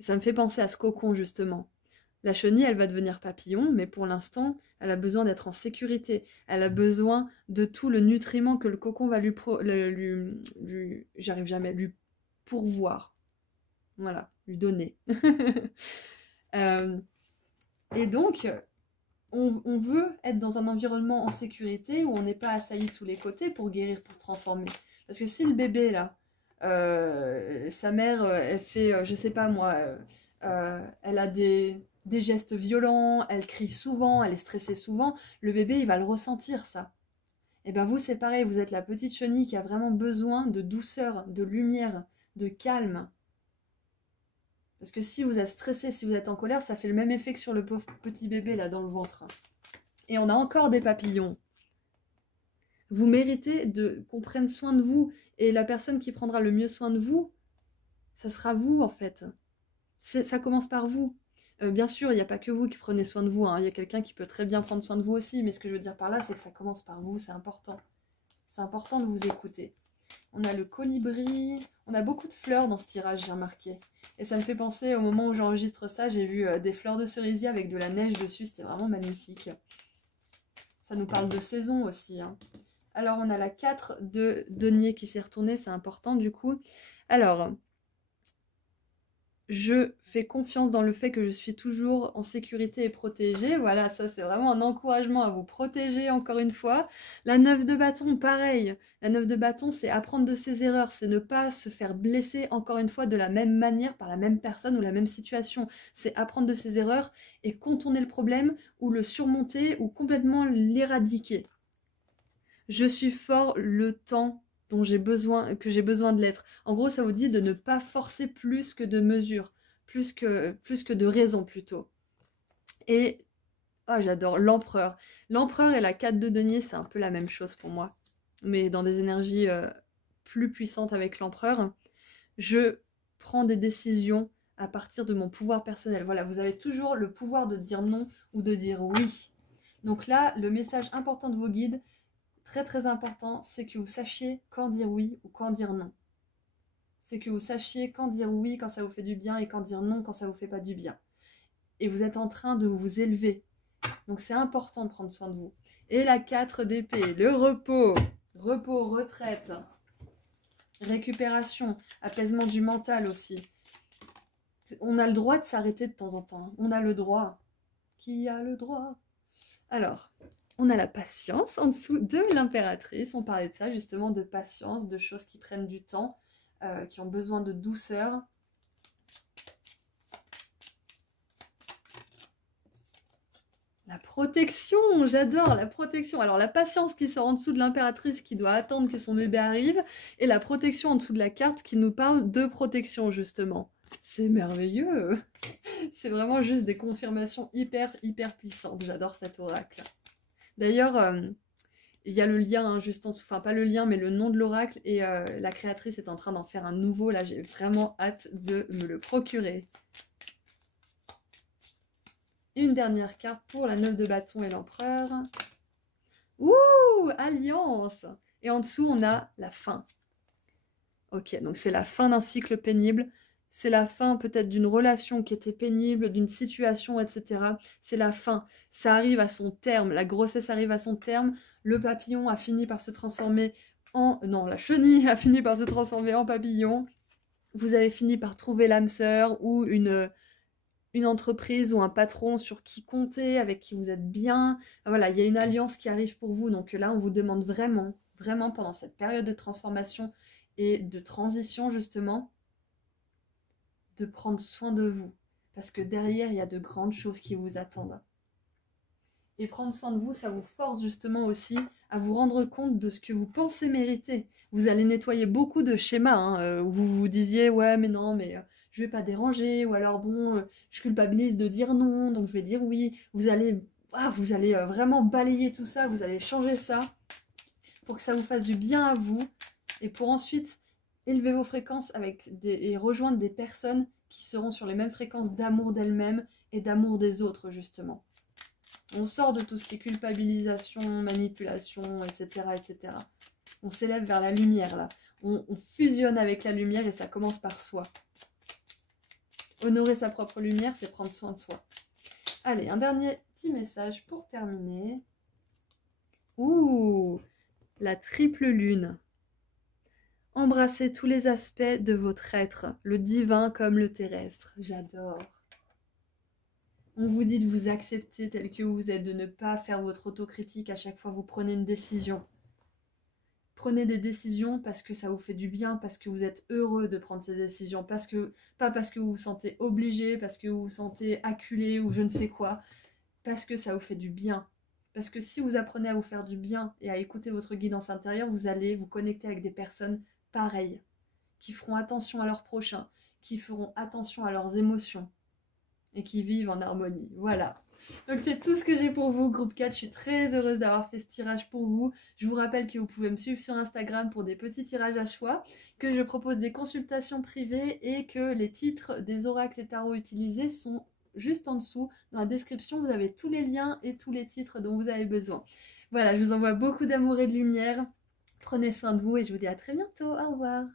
Et ça me fait penser à ce cocon, justement. La chenille, elle va devenir papillon, mais pour l'instant, elle a besoin d'être en sécurité. Elle a besoin de tout le nutriment que le cocon va j'arrive jamais, lui pourvoir. Voilà, lui donner. Et donc, on veut être dans un environnement en sécurité où on n'est pas assailli de tous les côtés pour guérir, pour transformer. Parce que si le bébé, là, sa mère, elle fait, je sais pas moi, elle a des gestes violents, elle crie souvent, elle est stressée souvent, le bébé, il va le ressentir, ça. Et bien vous, c'est pareil, vous êtes la petite chenille qui a vraiment besoin de douceur, de lumière, de calme. Parce que si vous êtes stressé, si vous êtes en colère, ça fait le même effet que sur le pauvre petit bébé, là, dans le ventre. Et on a encore des papillons. Vous méritez qu'on prenne soin de vous. Et la personne qui prendra le mieux soin de vous, ça sera vous, en fait. Ça commence par vous. Bien sûr, il n'y a pas que vous qui prenez soin de vous. Hein. Il y a quelqu'un qui peut très bien prendre soin de vous aussi. Mais ce que je veux dire par là, c'est que ça commence par vous. C'est important. C'est important de vous écouter. On a le colibri. On a beaucoup de fleurs dans ce tirage, j'ai remarqué. Et ça me fait penser, au moment où j'enregistre ça, j'ai vu des fleurs de cerisier avec de la neige dessus. C'était vraiment magnifique. Ça nous parle de saison aussi. Hein. Alors, on a la 4 de denier qui s'est retournée. C'est important, du coup. Alors... Je fais confiance dans le fait que je suis toujours en sécurité et protégée. Voilà, ça c'est vraiment un encouragement à vous protéger encore une fois. La 9 de bâton, pareil. La 9 de bâton, c'est apprendre de ses erreurs. C'est ne pas se faire blesser encore une fois de la même manière par la même personne ou la même situation. C'est apprendre de ses erreurs et contourner le problème ou le surmonter ou complètement l'éradiquer. Je suis fort le temps que j'ai besoin de l'être. En gros, ça vous dit de ne pas forcer plus que de mesures, plus que de raison plutôt. Et oh, j'adore l'empereur. L'empereur et la 4 de denier, c'est un peu la même chose pour moi, mais dans des énergies plus puissantes avec l'empereur. Je prends des décisions à partir de mon pouvoir personnel. Voilà, vous avez toujours le pouvoir de dire non ou de dire oui. Donc là, le message important de vos guides, très très important, c'est que vous sachiez quand dire oui ou quand dire non. C'est que vous sachiez quand dire oui quand ça vous fait du bien et quand dire non quand ça vous fait pas du bien. Et vous êtes en train de vous élever. Donc c'est important de prendre soin de vous. Et la 4 d'épée, le repos. Repos, retraite, récupération, apaisement du mental aussi. On a le droit de s'arrêter de temps en temps. On a le droit. Qui a le droit? Alors, on a la patience en dessous de l'impératrice. On parlait de ça, justement, de patience, de choses qui prennent du temps, qui ont besoin de douceur. La protection, j'adore la protection. Alors, la patience qui sort en dessous de l'impératrice qui doit attendre que son bébé arrive, et la protection en dessous de la carte qui nous parle de protection, justement. C'est merveilleux. C'est vraiment juste des confirmations hyper, hyper puissantes. J'adore cet oracle. D'ailleurs, il y a le lien hein, juste en dessous, enfin pas le lien, mais le nom de l'oracle, et la créatrice est en train d'en faire un nouveau. Là, j'ai vraiment hâte de me le procurer. Une dernière carte pour la 9 de bâton et l'empereur. Ouh, alliance. Et en dessous, on a la fin. Ok, donc c'est la fin d'un cycle pénible. C'est la fin peut-être d'une relation qui était pénible, d'une situation, etc. C'est la fin. Ça arrive à son terme. La grossesse arrive à son terme. Le papillon a fini par se transformer en... Non, la chenille a fini par se transformer en papillon. Vous avez fini par trouver l'âme sœur ou une une entreprise ou un patron sur qui compter, avec qui vous êtes bien. Voilà, il y a une alliance qui arrive pour vous. Donc là, on vous demande vraiment, vraiment pendant cette période de transformation et de transition, justement, de prendre soin de vous. Parce que derrière, il y a de grandes choses qui vous attendent. Et prendre soin de vous, ça vous force justement aussi à vous rendre compte de ce que vous pensez mériter. Vous allez nettoyer beaucoup de schémas, hein, où vous vous disiez, ouais, mais non, mais je vais pas déranger, ou alors bon, je culpabilise de dire non, donc je vais dire oui. Vous allez vraiment balayer tout ça, vous allez changer ça pour que ça vous fasse du bien à vous et pour ensuite élever vos fréquences et rejoindre des personnes qui seront sur les mêmes fréquences d'amour d'elles-mêmes et d'amour des autres, justement. On sort de tout ce qui est culpabilisation, manipulation, etc. etc. On s'élève vers la lumière, là. On fusionne avec la lumière et ça commence par soi. Honorer sa propre lumière, c'est prendre soin de soi. Allez, un dernier petit message pour terminer. Ouh, la triple lune. Embrassez tous les aspects de votre être, le divin comme le terrestre. J'adore. On vous dit de vous accepter tel que vous êtes, de ne pas faire votre autocritique à chaque fois que vous prenez une décision. Prenez des décisions parce que ça vous fait du bien, parce que vous êtes heureux de prendre ces décisions, pas parce que vous vous sentez obligé, parce que vous vous sentez acculé ou je ne sais quoi, parce que ça vous fait du bien. Parce que si vous apprenez à vous faire du bien et à écouter votre guidance intérieure, vous allez vous connecter avec des personnes pareilles, qui feront attention à leurs prochains, qui feront attention à leurs émotions et qui vivent en harmonie. Voilà. Donc c'est tout ce que j'ai pour vous, groupe 4. Je suis très heureuse d'avoir fait ce tirage pour vous. Je vous rappelle que vous pouvez me suivre sur Instagram pour des petits tirages à choix, que je propose des consultations privées et que les titres des oracles et tarots utilisés sont juste en dessous. Dans la description, vous avez tous les liens et tous les titres dont vous avez besoin. Voilà, je vous envoie beaucoup d'amour et de lumière. Prenez soin de vous et je vous dis à très bientôt. Au revoir.